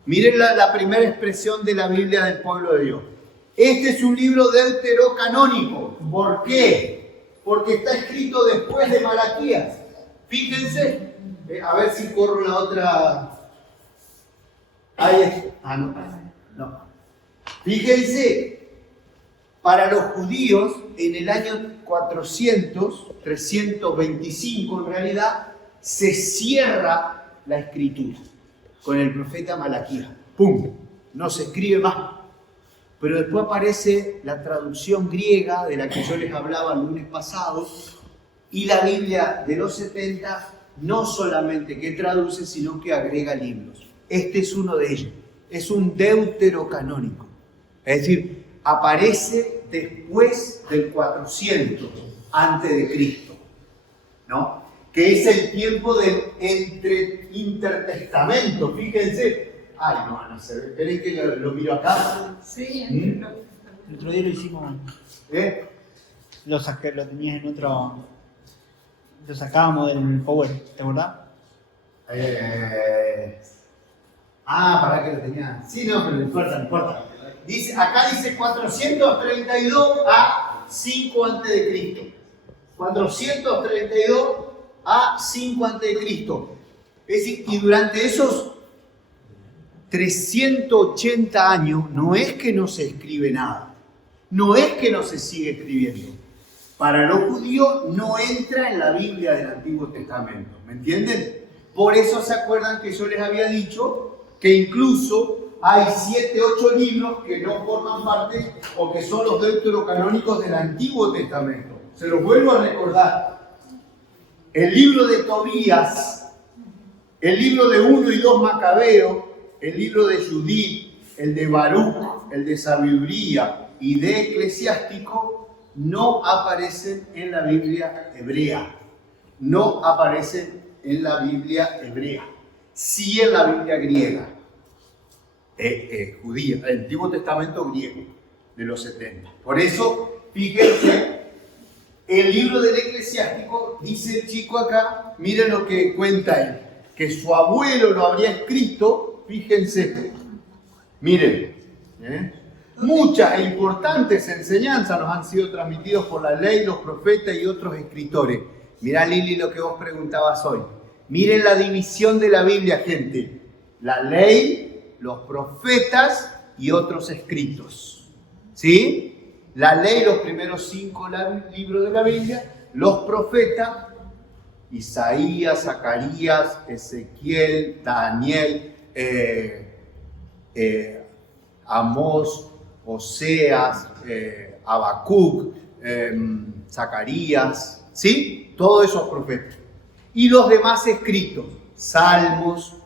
Miren la primera expresión de la Biblia del pueblo de Dios. Este es un libro deuterocanónico. ¿Por qué? Porque está escrito después de Malaquías. Fíjense, a ver si corro la otra. Ahí es. No. Fíjense, para los judíos, en el año 325 en realidad, se cierra la escritura con el profeta Malaquías. ¡Pum! No se escribe más. Pero después aparece la traducción griega de la que yo les hablaba el lunes pasado, y la Biblia de los 70 no solamente que traduce, sino que agrega libros. Este es uno de ellos. Es un deuterocanónico. Es decir, aparece después del 400 antes de Cristo, ¿no? Que es el tiempo del intertestamento. Fíjense. Ay, no se ve. Esperen que lo miro acá. Sí, el otro día lo hicimos. Lo tenías en otro. Lo sacábamos del Power, ¿te acordás? Para que lo tenía. Sí, no, pero no importa. Acá dice 432 a 5 a.C. 432 a 5 a.C. Es decir, y durante esos 380 años no es que no se escribe nada, no es que no se sigue escribiendo. Para los judíos no entra en la Biblia del Antiguo Testamento, ¿me entienden? Por eso se acuerdan que yo les había dicho que incluso hay 7, 8 libros que no forman parte o que son los deuterocanónicos del Antiguo Testamento. Se los vuelvo a recordar. El libro de Tobías, el libro de 1 y 2 Macabeo, el libro de Judith, el de Baruch, el de Sabiduría y de Eclesiástico no aparecen en la Biblia hebrea. No aparecen en la Biblia hebrea. Sí en la Biblia griega. Judía, el Antiguo Testamento griego de los 70. Por eso, fíjense, el libro del Eclesiástico, dice el chico acá, miren lo que cuenta él, que su abuelo lo habría escrito, fíjense, miren, muchas e importantes enseñanzas nos han sido transmitidas por la ley, los profetas y otros escritores. Mirá, Lili, lo que vos preguntabas hoy. Miren la división de la Biblia, gente. La ley, los profetas y otros escritos. ¿Sí? La ley, los primeros 5 libros de la Biblia, los profetas, Isaías, Zacarías, Ezequiel, Daniel, Amós, Oseas, Habacuc, Zacarías, ¿sí? Todos esos profetas. Y los demás escritos, salmos,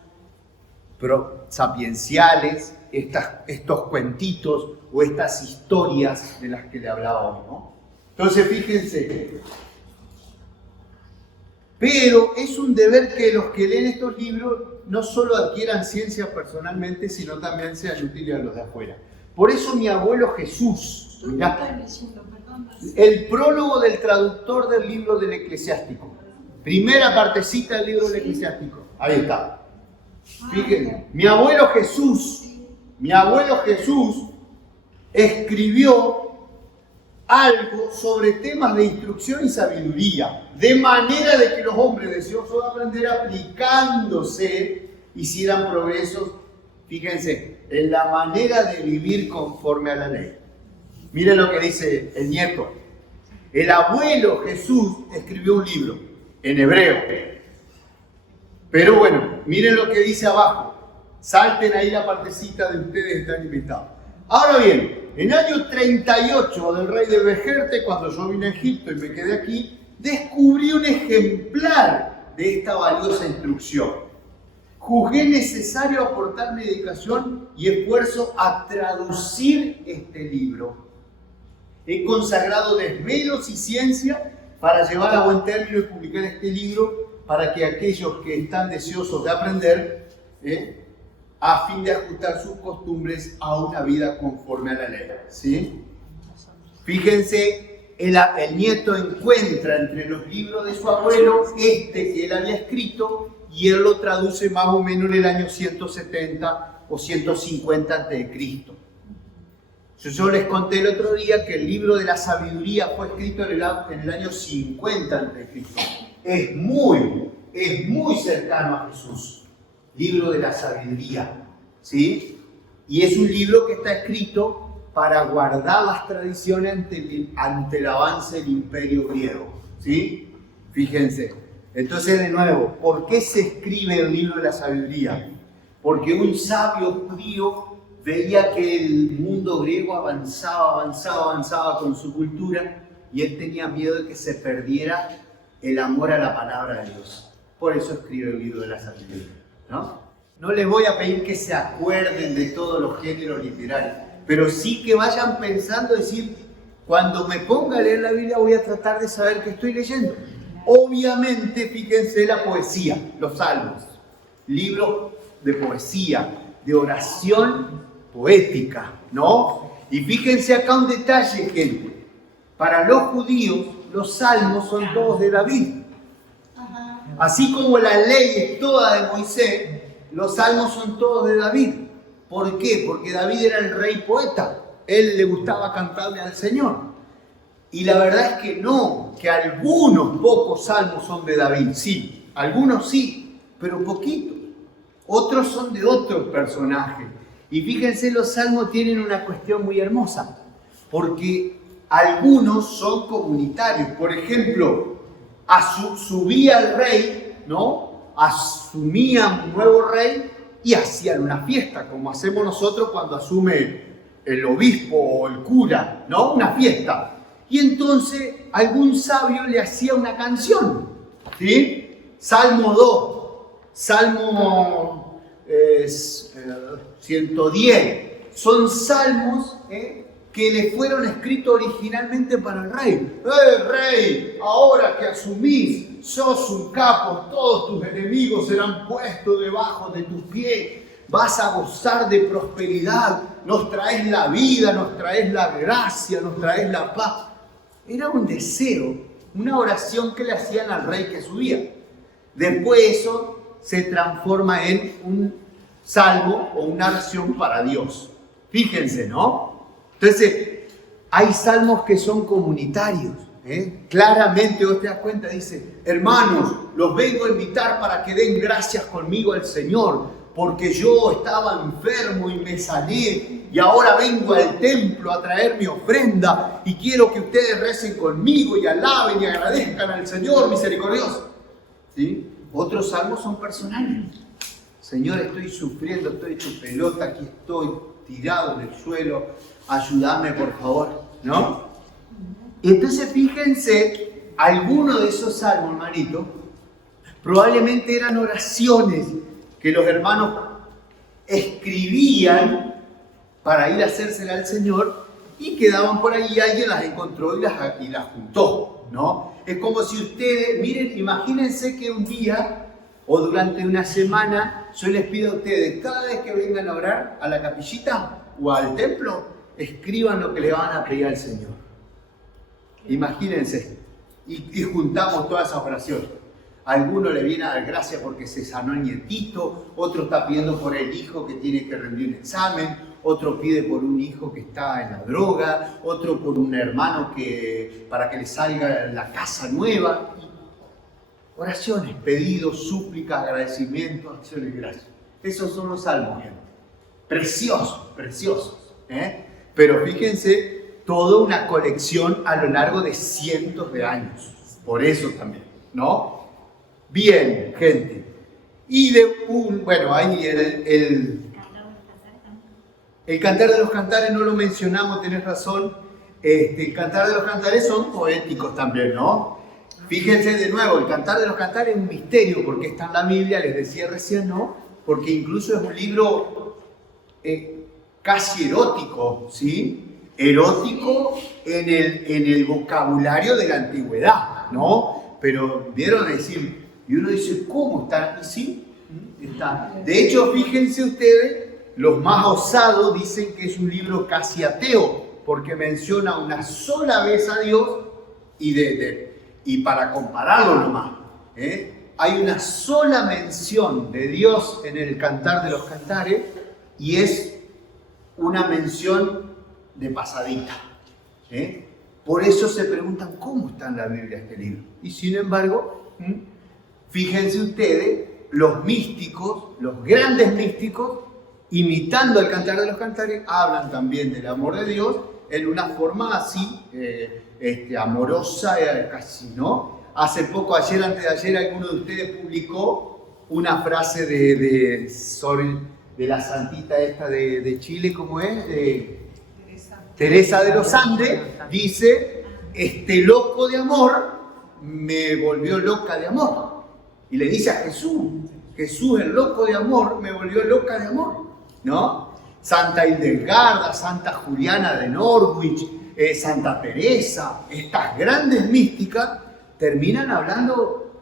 sapienciales, estos cuentitos o estas historias de las que le hablaba hoy, ¿no? Entonces, fíjense. Pero es un deber que los que leen estos libros no solo adquieran ciencia personalmente, sino también sean útiles a los de afuera. Por eso mi abuelo Jesús, mirá, el prólogo del traductor del libro del Eclesiástico, primera partecita del libro del Eclesiástico, ahí está. Fíjense, mi abuelo Jesús escribió algo sobre temas de instrucción y sabiduría, de manera de que los hombres deseosos de aprender aplicándose hicieran progresos, fíjense, en la manera de vivir conforme a la ley. Miren lo que dice el nieto. El abuelo Jesús escribió un libro en hebreo. Pero bueno, miren lo que dice abajo. Salten ahí la partecita de ustedes, están invitados. Ahora bien, en el año 38 del rey de Bejerte, cuando yo vine a Egipto y me quedé aquí, descubrí un ejemplar de esta valiosa instrucción. Juzgué necesario aportar dedicación y esfuerzo a traducir este libro. He consagrado desvelos y ciencia para llevar a buen término y publicar este libro para que aquellos que están deseosos de aprender, a fin de ajustar sus costumbres a una vida conforme a la ley. ¿Sí? Fíjense, el nieto encuentra entre los libros de su abuelo que él había escrito y él lo traduce más o menos en el año 170 o 150 a.C. Yo les conté el otro día que el libro de la sabiduría fue escrito en el año 50 a.C. Es muy cercano a Jesús. Libro de la sabiduría, ¿sí? Y es un libro que está escrito para guardar las tradiciones ante el avance del imperio griego, ¿sí? Fíjense. Entonces, de nuevo, ¿por qué se escribe el libro de la sabiduría? Porque un sabio judío veía que el mundo griego avanzaba con su cultura y él tenía miedo de que se perdiera el amor a la palabra de Dios. Por eso escribe el libro de la sabiduría. No les voy a pedir que se acuerden de todos los géneros literarios, pero sí que vayan pensando, decir, cuando me ponga a leer la Biblia voy a tratar de saber qué estoy leyendo. Obviamente, fíjense la poesía, los salmos, libros de poesía, de oración poética, ¿no? Y fíjense acá un detalle, gente. Para los judíos, los salmos son todos de David. Así como la ley es toda de Moisés, los salmos son todos de David. ¿Por qué? Porque David era el rey poeta. Él le gustaba cantarle al Señor. Y la verdad es que no, que algunos pocos salmos son de David. Sí, algunos sí, pero poquitos. Otros son de otros personajes. Y fíjense, los salmos tienen una cuestión muy hermosa. Porque algunos son comunitarios. Por ejemplo, subía el rey, ¿no? Asumía un nuevo rey y hacían una fiesta, como hacemos nosotros cuando asume el obispo o el cura, ¿no? Una fiesta. Y entonces algún sabio le hacía una canción, ¿sí? Salmo 2, Salmo 110. Son salmos que le fueron escritos originalmente para el rey. Rey! Ahora que asumís, sos un capo, todos tus enemigos serán puestos debajo de tus pies. Vas a gozar de prosperidad, nos traes la vida, nos traes la gracia, nos traes la paz. Era un deseo, una oración que le hacían al rey que subía. Después eso se transforma en un salmo o una oración para Dios. Fíjense, ¿no? Entonces, hay salmos que son comunitarios. Claramente vos te das cuenta, dice, hermanos, los vengo a invitar para que den gracias conmigo al Señor, porque yo estaba enfermo y me sané, y ahora vengo al templo a traer mi ofrenda, y quiero que ustedes recen conmigo y alaben y agradezcan al Señor misericordioso. ¿Sí? Otros salmos son personales. Señor, estoy sufriendo, estoy hecho pelota, aquí estoy tirado en el suelo, ayúdame por favor, ¿no? Entonces fíjense, algunos de esos salmos, hermanito, probablemente eran oraciones que los hermanos escribían para ir a hacérsela al Señor y quedaban por ahí y alguien las encontró y las juntó, ¿no? Es como si ustedes, miren, imagínense que un día o durante una semana yo les pido a ustedes, cada vez que vengan a orar a la capillita o al templo, escriban lo que le van a pedir al Señor. Imagínense, y juntamos todas esas oraciones. A alguno le viene a dar gracias porque se sanó el nietito, otro está pidiendo por el hijo que tiene que rendir un examen, otro pide por un hijo que está en la droga, otro por un hermano para que le salga la casa nueva. Oraciones, pedidos, súplicas, agradecimientos, acciones de gracias. Esos son los salmos, gente. Preciosos, preciosos. Pero fíjense, toda una colección a lo largo de cientos de años. Por eso también, ¿no? Bien, gente. Y bueno, ahí el Cantar de los Cantares no lo mencionamos, tenés razón. El Cantar de los Cantares son poéticos también, ¿no? Fíjense de nuevo, el Cantar de los Cantares es un misterio porque está en la Biblia, les decía recién, ¿no? Porque incluso es un libro casi erótico, ¿sí? Erótico en el vocabulario de la antigüedad, ¿no? Pero vieron decir, y uno dice, ¿cómo está? Y sí, está. De hecho, fíjense ustedes, los más osados dicen que es un libro casi ateo, porque menciona una sola vez a Dios y para compararlo nomás, hay una sola mención de Dios en el Cantar de los Cantares y es una mención de pasadita. Por eso se preguntan cómo está en la Biblia este libro. Y sin embargo, fíjense ustedes, los místicos, los grandes místicos, imitando el Cantar de los Cantares, hablan también del amor de Dios en una forma así, amorosa, casi, ¿no? Hace poco, ayer, antes de ayer, alguno de ustedes publicó una frase de la santita esta de Chile, ¿cómo es? Teresa de los Andes, dice, este loco de amor me volvió loca de amor. Y le dice a Jesús, Jesús el loco de amor me volvió loca de amor, ¿no? Santa Hildegarda, Santa Juliana de Norwich, Santa Teresa, estas grandes místicas terminan hablando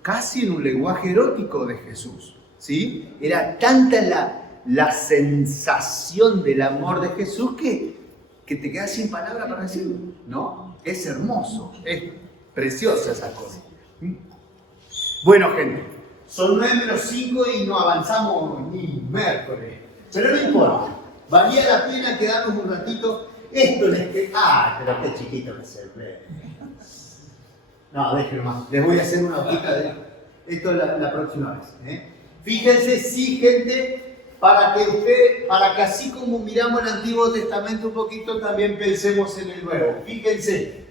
casi en un lenguaje erótico de Jesús, ¿sí? Era tanta la sensación del amor de Jesús que te quedas sin palabras para decirlo, ¿no? Es hermoso, es preciosa esa cosa. Bueno, gente, son 9:05 y no avanzamos ni miércoles, pero no importa, valía la pena quedarnos un ratito. Esto les que... pero qué chiquito que se ve. No, déjenlo más, les voy a hacer una hojita de esto la próxima vez. Fíjense, sí, gente, para que así como miramos el Antiguo Testamento un poquito, también pensemos en el Nuevo. Fíjense,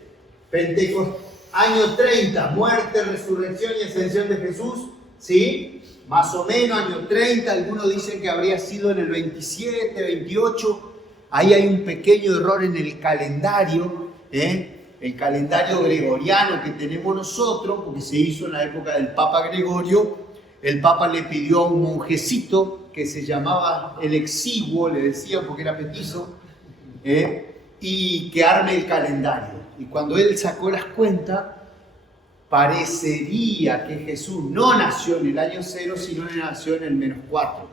Pentecostés, año 30, muerte, resurrección y ascensión de Jesús. ¿sí? Más o menos, año 30, algunos dicen que habría sido en el 27, 28. Ahí hay un pequeño error en el calendario, el calendario gregoriano que tenemos nosotros, porque se hizo en la época del Papa Gregorio. El Papa le pidió a un monjecito que se llamaba el Exiguo, le decía porque era petizo, y que arme el calendario. Y cuando él sacó las cuentas, parecería que Jesús no nació en el año 0, sino que nació en el -4.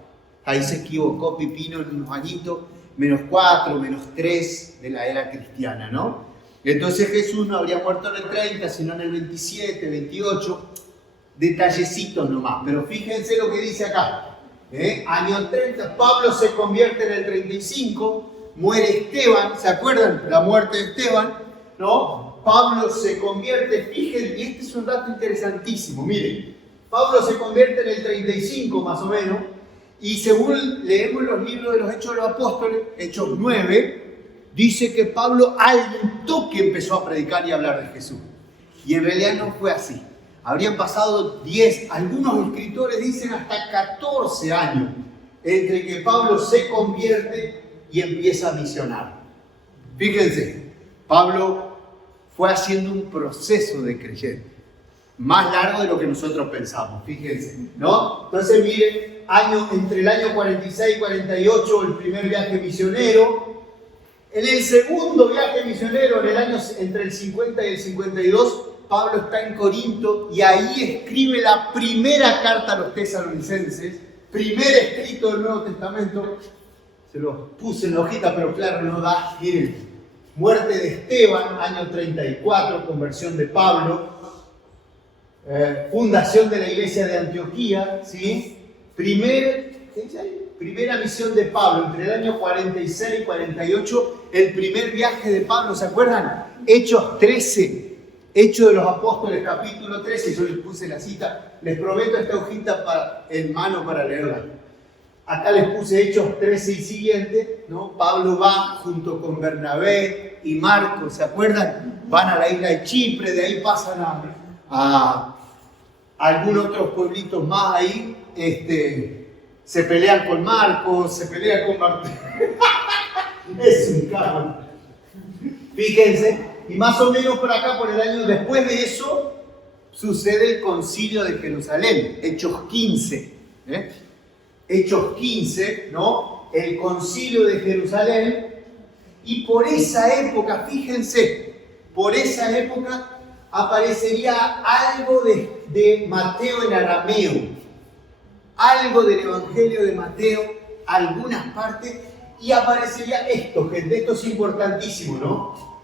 Ahí se equivocó Pipino en unos añitos, -4, -3 de la era cristiana, ¿no? Entonces Jesús no habría muerto en el 30, sino en el 27, 28, detallecitos nomás. Pero fíjense lo que dice acá. Año 30, Pablo se convierte en el 35, muere Esteban, ¿se acuerdan? La muerte de Esteban, ¿no? Pablo se convierte, fíjense, y este es un dato interesantísimo, miren, Pablo se convierte en el 35 más o menos, y según leemos los libros de los Hechos de los Apóstoles, Hechos 9, dice que Pablo al toque empezó a predicar y a hablar de Jesús. Y en realidad no fue así. Habrían pasado 10, algunos escritores dicen hasta 14 años, entre que Pablo se convierte y empieza a misionar. Fíjense, Pablo fue haciendo un proceso de creyente, más largo de lo que nosotros pensamos, fíjense, ¿no? Entonces miren, entre el año 46 y 48, el primer viaje misionero. En el segundo viaje misionero, en el año entre el 50 y el 52, Pablo está en Corinto y ahí escribe la primera carta a los tesalonicenses, primer escrito del Nuevo Testamento. Se los puse en la hojita, pero claro, no da. Miren, muerte de Esteban, año 34, conversión de Pablo, fundación de la iglesia de Antioquía, ¿sí? Primera misión de Pablo, entre el año 46 y 48, el primer viaje de Pablo, ¿se acuerdan? Hechos 13. Hechos de los Apóstoles, capítulo 13, yo les puse la cita, les prometo esta hojita en mano para leerla. Acá les puse Hechos 13 y siguiente, ¿no? Pablo va junto con Bernabé y Marcos, ¿se acuerdan? Van a la isla de Chipre, de ahí pasan a algunos otros pueblitos más ahí, se pelean con Marcos, se pelean con Martín. Es un cabrón. Fíjense. Y más o menos por acá, por el año después de eso, sucede el concilio de Jerusalén, Hechos 15. Hechos 15, ¿no? El concilio de Jerusalén. Y por esa época, fíjense, por esa época aparecería algo de Mateo en arameo, algo del Evangelio de Mateo, algunas partes, y aparecería esto, gente, esto es importantísimo, ¿no?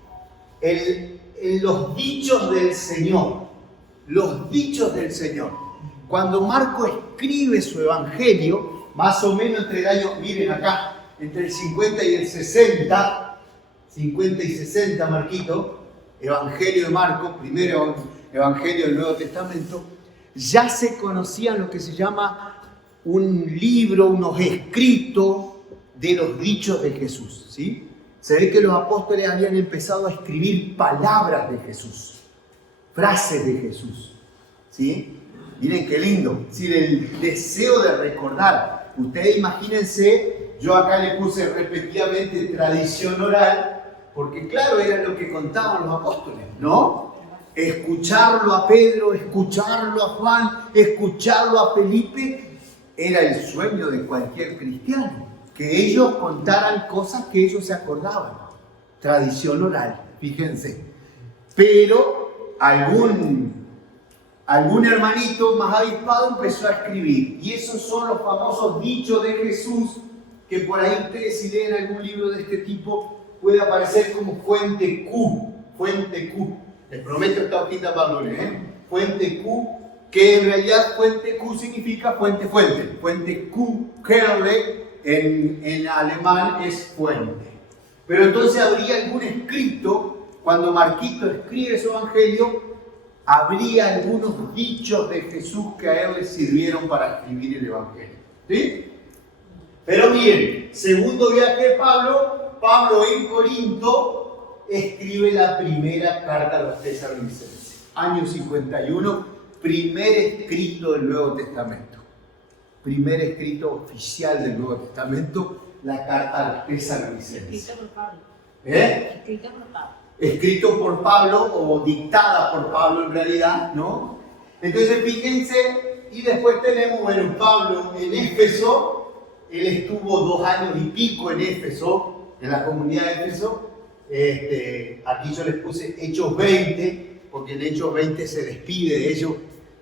Los dichos del Señor, los dichos del Señor. Cuando Marco escribe su evangelio, más o menos entre el año, miren acá, entre el 50 y el 60, 50 y 60, Marquito, evangelio de Marco, primero evangelio del Nuevo Testamento, ya se conocían lo que se llama un libro, unos escritos de los dichos de Jesús, ¿sí? Se ve que los apóstoles habían empezado a escribir palabras de Jesús, frases de Jesús, ¿sí? Miren qué lindo, es decir, el deseo de recordar. Ustedes imagínense, yo acá le puse repetidamente tradición oral, porque claro, era lo que contaban los apóstoles, ¿no? Escucharlo a Pedro, escucharlo a Juan, escucharlo a Felipe, era el sueño de cualquier cristiano. Que ellos contaran cosas que ellos se acordaban. Tradición oral, fíjense. Pero algún hermanito más avispado empezó a escribir. Y esos son los famosos dichos de Jesús, que por ahí ustedes, si leen algún libro de este tipo, puede aparecer como fuente Q. Fuente Q. Les prometo esta hojita para Gloria, Fuente Q, que en realidad fuente Q significa fuente. Fuente Q, Quelle, en alemán es fuente. Pero entonces habría algún escrito, cuando Marquito escribe su evangelio, habría algunos dichos de Jesús que a él le sirvieron para escribir el evangelio. ¿Sí? Pero miren, segundo viaje de Pablo en Corinto escribe la primera carta a los tesalonicenses. Año 51, primer escrito del Nuevo Testamento. Primer escrito oficial del Nuevo Testamento, la carta a los tesalonicenses. Escrito por Pablo. Escrito por Pablo. Escrito por Pablo o dictada por Pablo en realidad, ¿no? Entonces fíjense, y después tenemos, bueno, Pablo en Éfeso, él estuvo 2 años y pico en Éfeso, en la comunidad de Éfeso. Aquí yo les puse Hechos 20, porque en Hechos 20 se despide de ellos,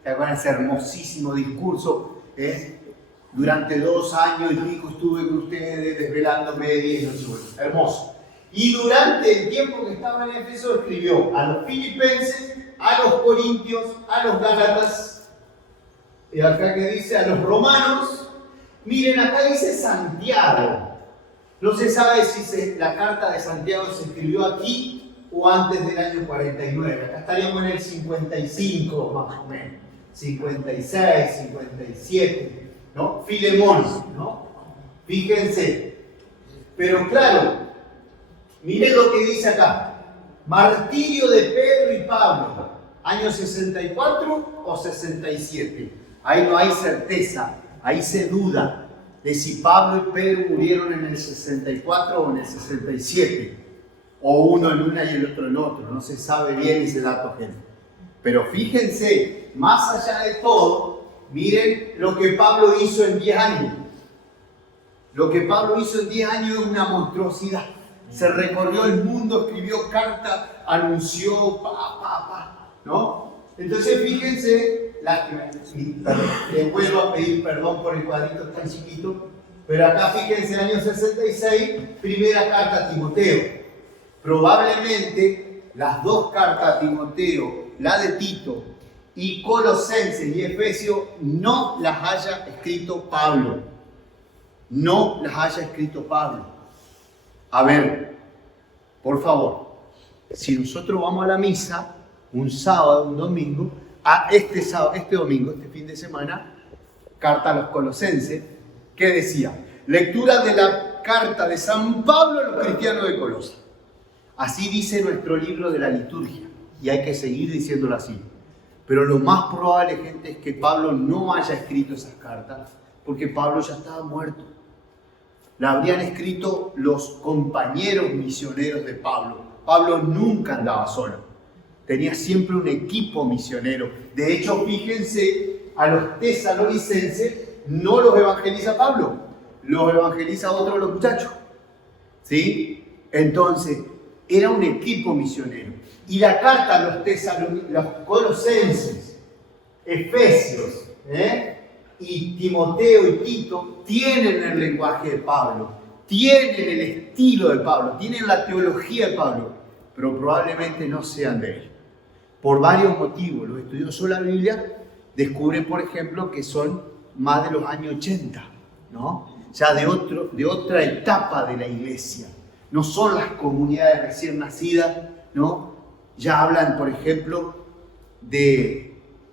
¿se acuerdan ese hermosísimo discurso? Durante 2 años y pico estuve con ustedes desvelándome día y noche. Bueno, hermoso. Y durante el tiempo que estaba en Éfeso escribió a los filipenses, a los corintios, a los gálatas, y acá que dice a los romanos. Miren, acá dice Santiago. No se sabe si la carta de Santiago se escribió aquí o antes del año 49. Acá estaríamos en el 55 más o menos. 56, 57, ¿no? Filemón, ¿no? Fíjense. Pero claro, miren lo que dice acá. Martirio de Pedro y Pablo, año 64 o 67. Ahí no hay certeza, ahí se duda de si Pablo y Pedro murieron en el 64 o en el 67. O uno en una y el otro en otro. No se sabe bien ese dato, gente. Pero fíjense, más allá de todo, miren lo que Pablo hizo en 10 años. Lo que Pablo hizo en 10 años es una monstruosidad. Se recorrió el mundo, escribió cartas, anunció, ¿no? Entonces fíjense, les vuelvo a pedir perdón por el cuadrito tan chiquito, pero acá fíjense, año 66, primera carta a Timoteo. Probablemente las 2 cartas a Timoteo, la de Tito y Colosenses y Efesios, no las haya escrito Pablo. No las haya escrito Pablo. A ver, por favor, si nosotros vamos a la misa un sábado, un domingo, este domingo, este fin de semana, carta a los Colosenses, ¿qué decía? Lectura de la carta de San Pablo a los cristianos de Colosa. Así dice nuestro libro de la liturgia, y hay que seguir diciéndolo así. Pero lo más probable, gente, es que Pablo no haya escrito esas cartas, porque Pablo ya estaba muerto. La habrían escrito los compañeros misioneros de Pablo. Pablo nunca andaba solo. Tenía siempre un equipo misionero. De hecho, fíjense, a los tesalonicenses no los evangeliza Pablo, los evangeliza otro de los muchachos. ¿Sí? Entonces, era un equipo misionero. Y la carta a los Colosenses, Efesios, y Timoteo y Tito tienen el lenguaje de Pablo, tienen el estilo de Pablo, tienen la teología de Pablo, pero probablemente no sean de él. Por varios motivos. Los estudiosos de la Biblia descubren, por ejemplo, que son más de los años 80, ¿no? Ya de otra etapa de la iglesia. No son las comunidades recién nacidas, ¿no? Ya hablan, por ejemplo, de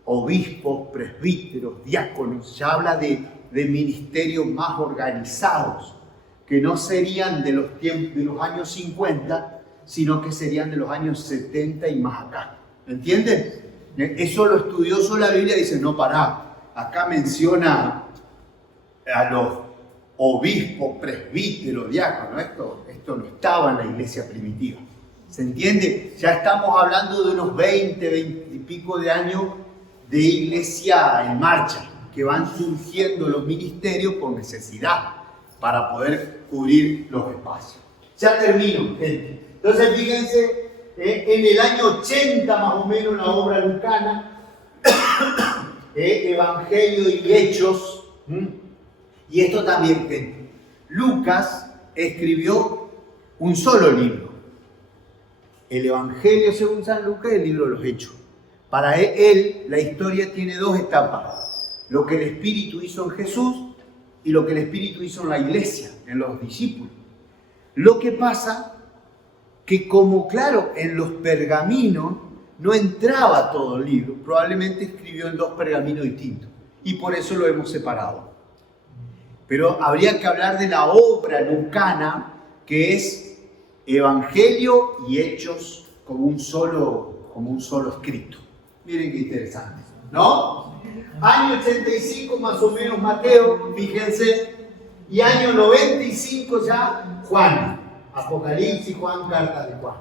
obispos, presbíteros, diáconos. Ya habla de ministerios más organizados, que no serían de los años 50, sino que serían de los años 70 y más acá. ¿Entienden? Eso los estudiosos de la Biblia dicen, no, pará, acá menciona a los obispos, presbíteros, diáconos. Esto no estaba en la iglesia primitiva. ¿Se entiende? Ya estamos hablando de unos 20 y pico de años de iglesia en marcha, que van surgiendo los ministerios por necesidad, para poder cubrir los espacios. Ya termino, gente. Entonces, fíjense, en el año 80 más o menos, la obra lucana, Evangelio y Hechos, y esto también, gente. Lucas escribió un solo libro, el Evangelio según San Lucas y el libro de los Hechos. Para él, la historia tiene 2 etapas: lo que el Espíritu hizo en Jesús y lo que el Espíritu hizo en la iglesia, en los discípulos. Lo que pasa que, como claro, en los pergaminos no entraba todo el libro, probablemente escribió en 2 pergaminos distintos y por eso lo hemos separado. Pero habría que hablar de la obra lucana, que es Evangelio y Hechos como un solo escrito. Miren qué interesante. ¿no? Año 85 más o menos Mateo, fíjense, y año 95 ya Juan, Apocalipsis, Juan, carta de Juan.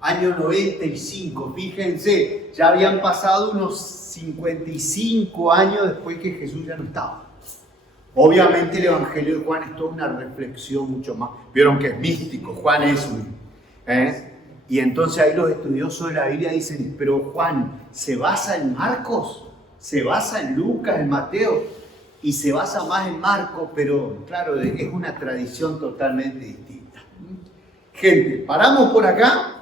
Año 95, fíjense, ya habían pasado unos 55 años después que Jesús ya no estaba. Obviamente el Evangelio de Juan es toda una reflexión mucho más. Vieron que es místico, Juan es un... Y entonces ahí los estudiosos de la Biblia dicen, pero Juan, ¿se basa en Marcos? ¿Se basa en Lucas, en Mateo? Y se basa más en Marcos, pero claro, es una tradición totalmente distinta. Gente, paramos por acá.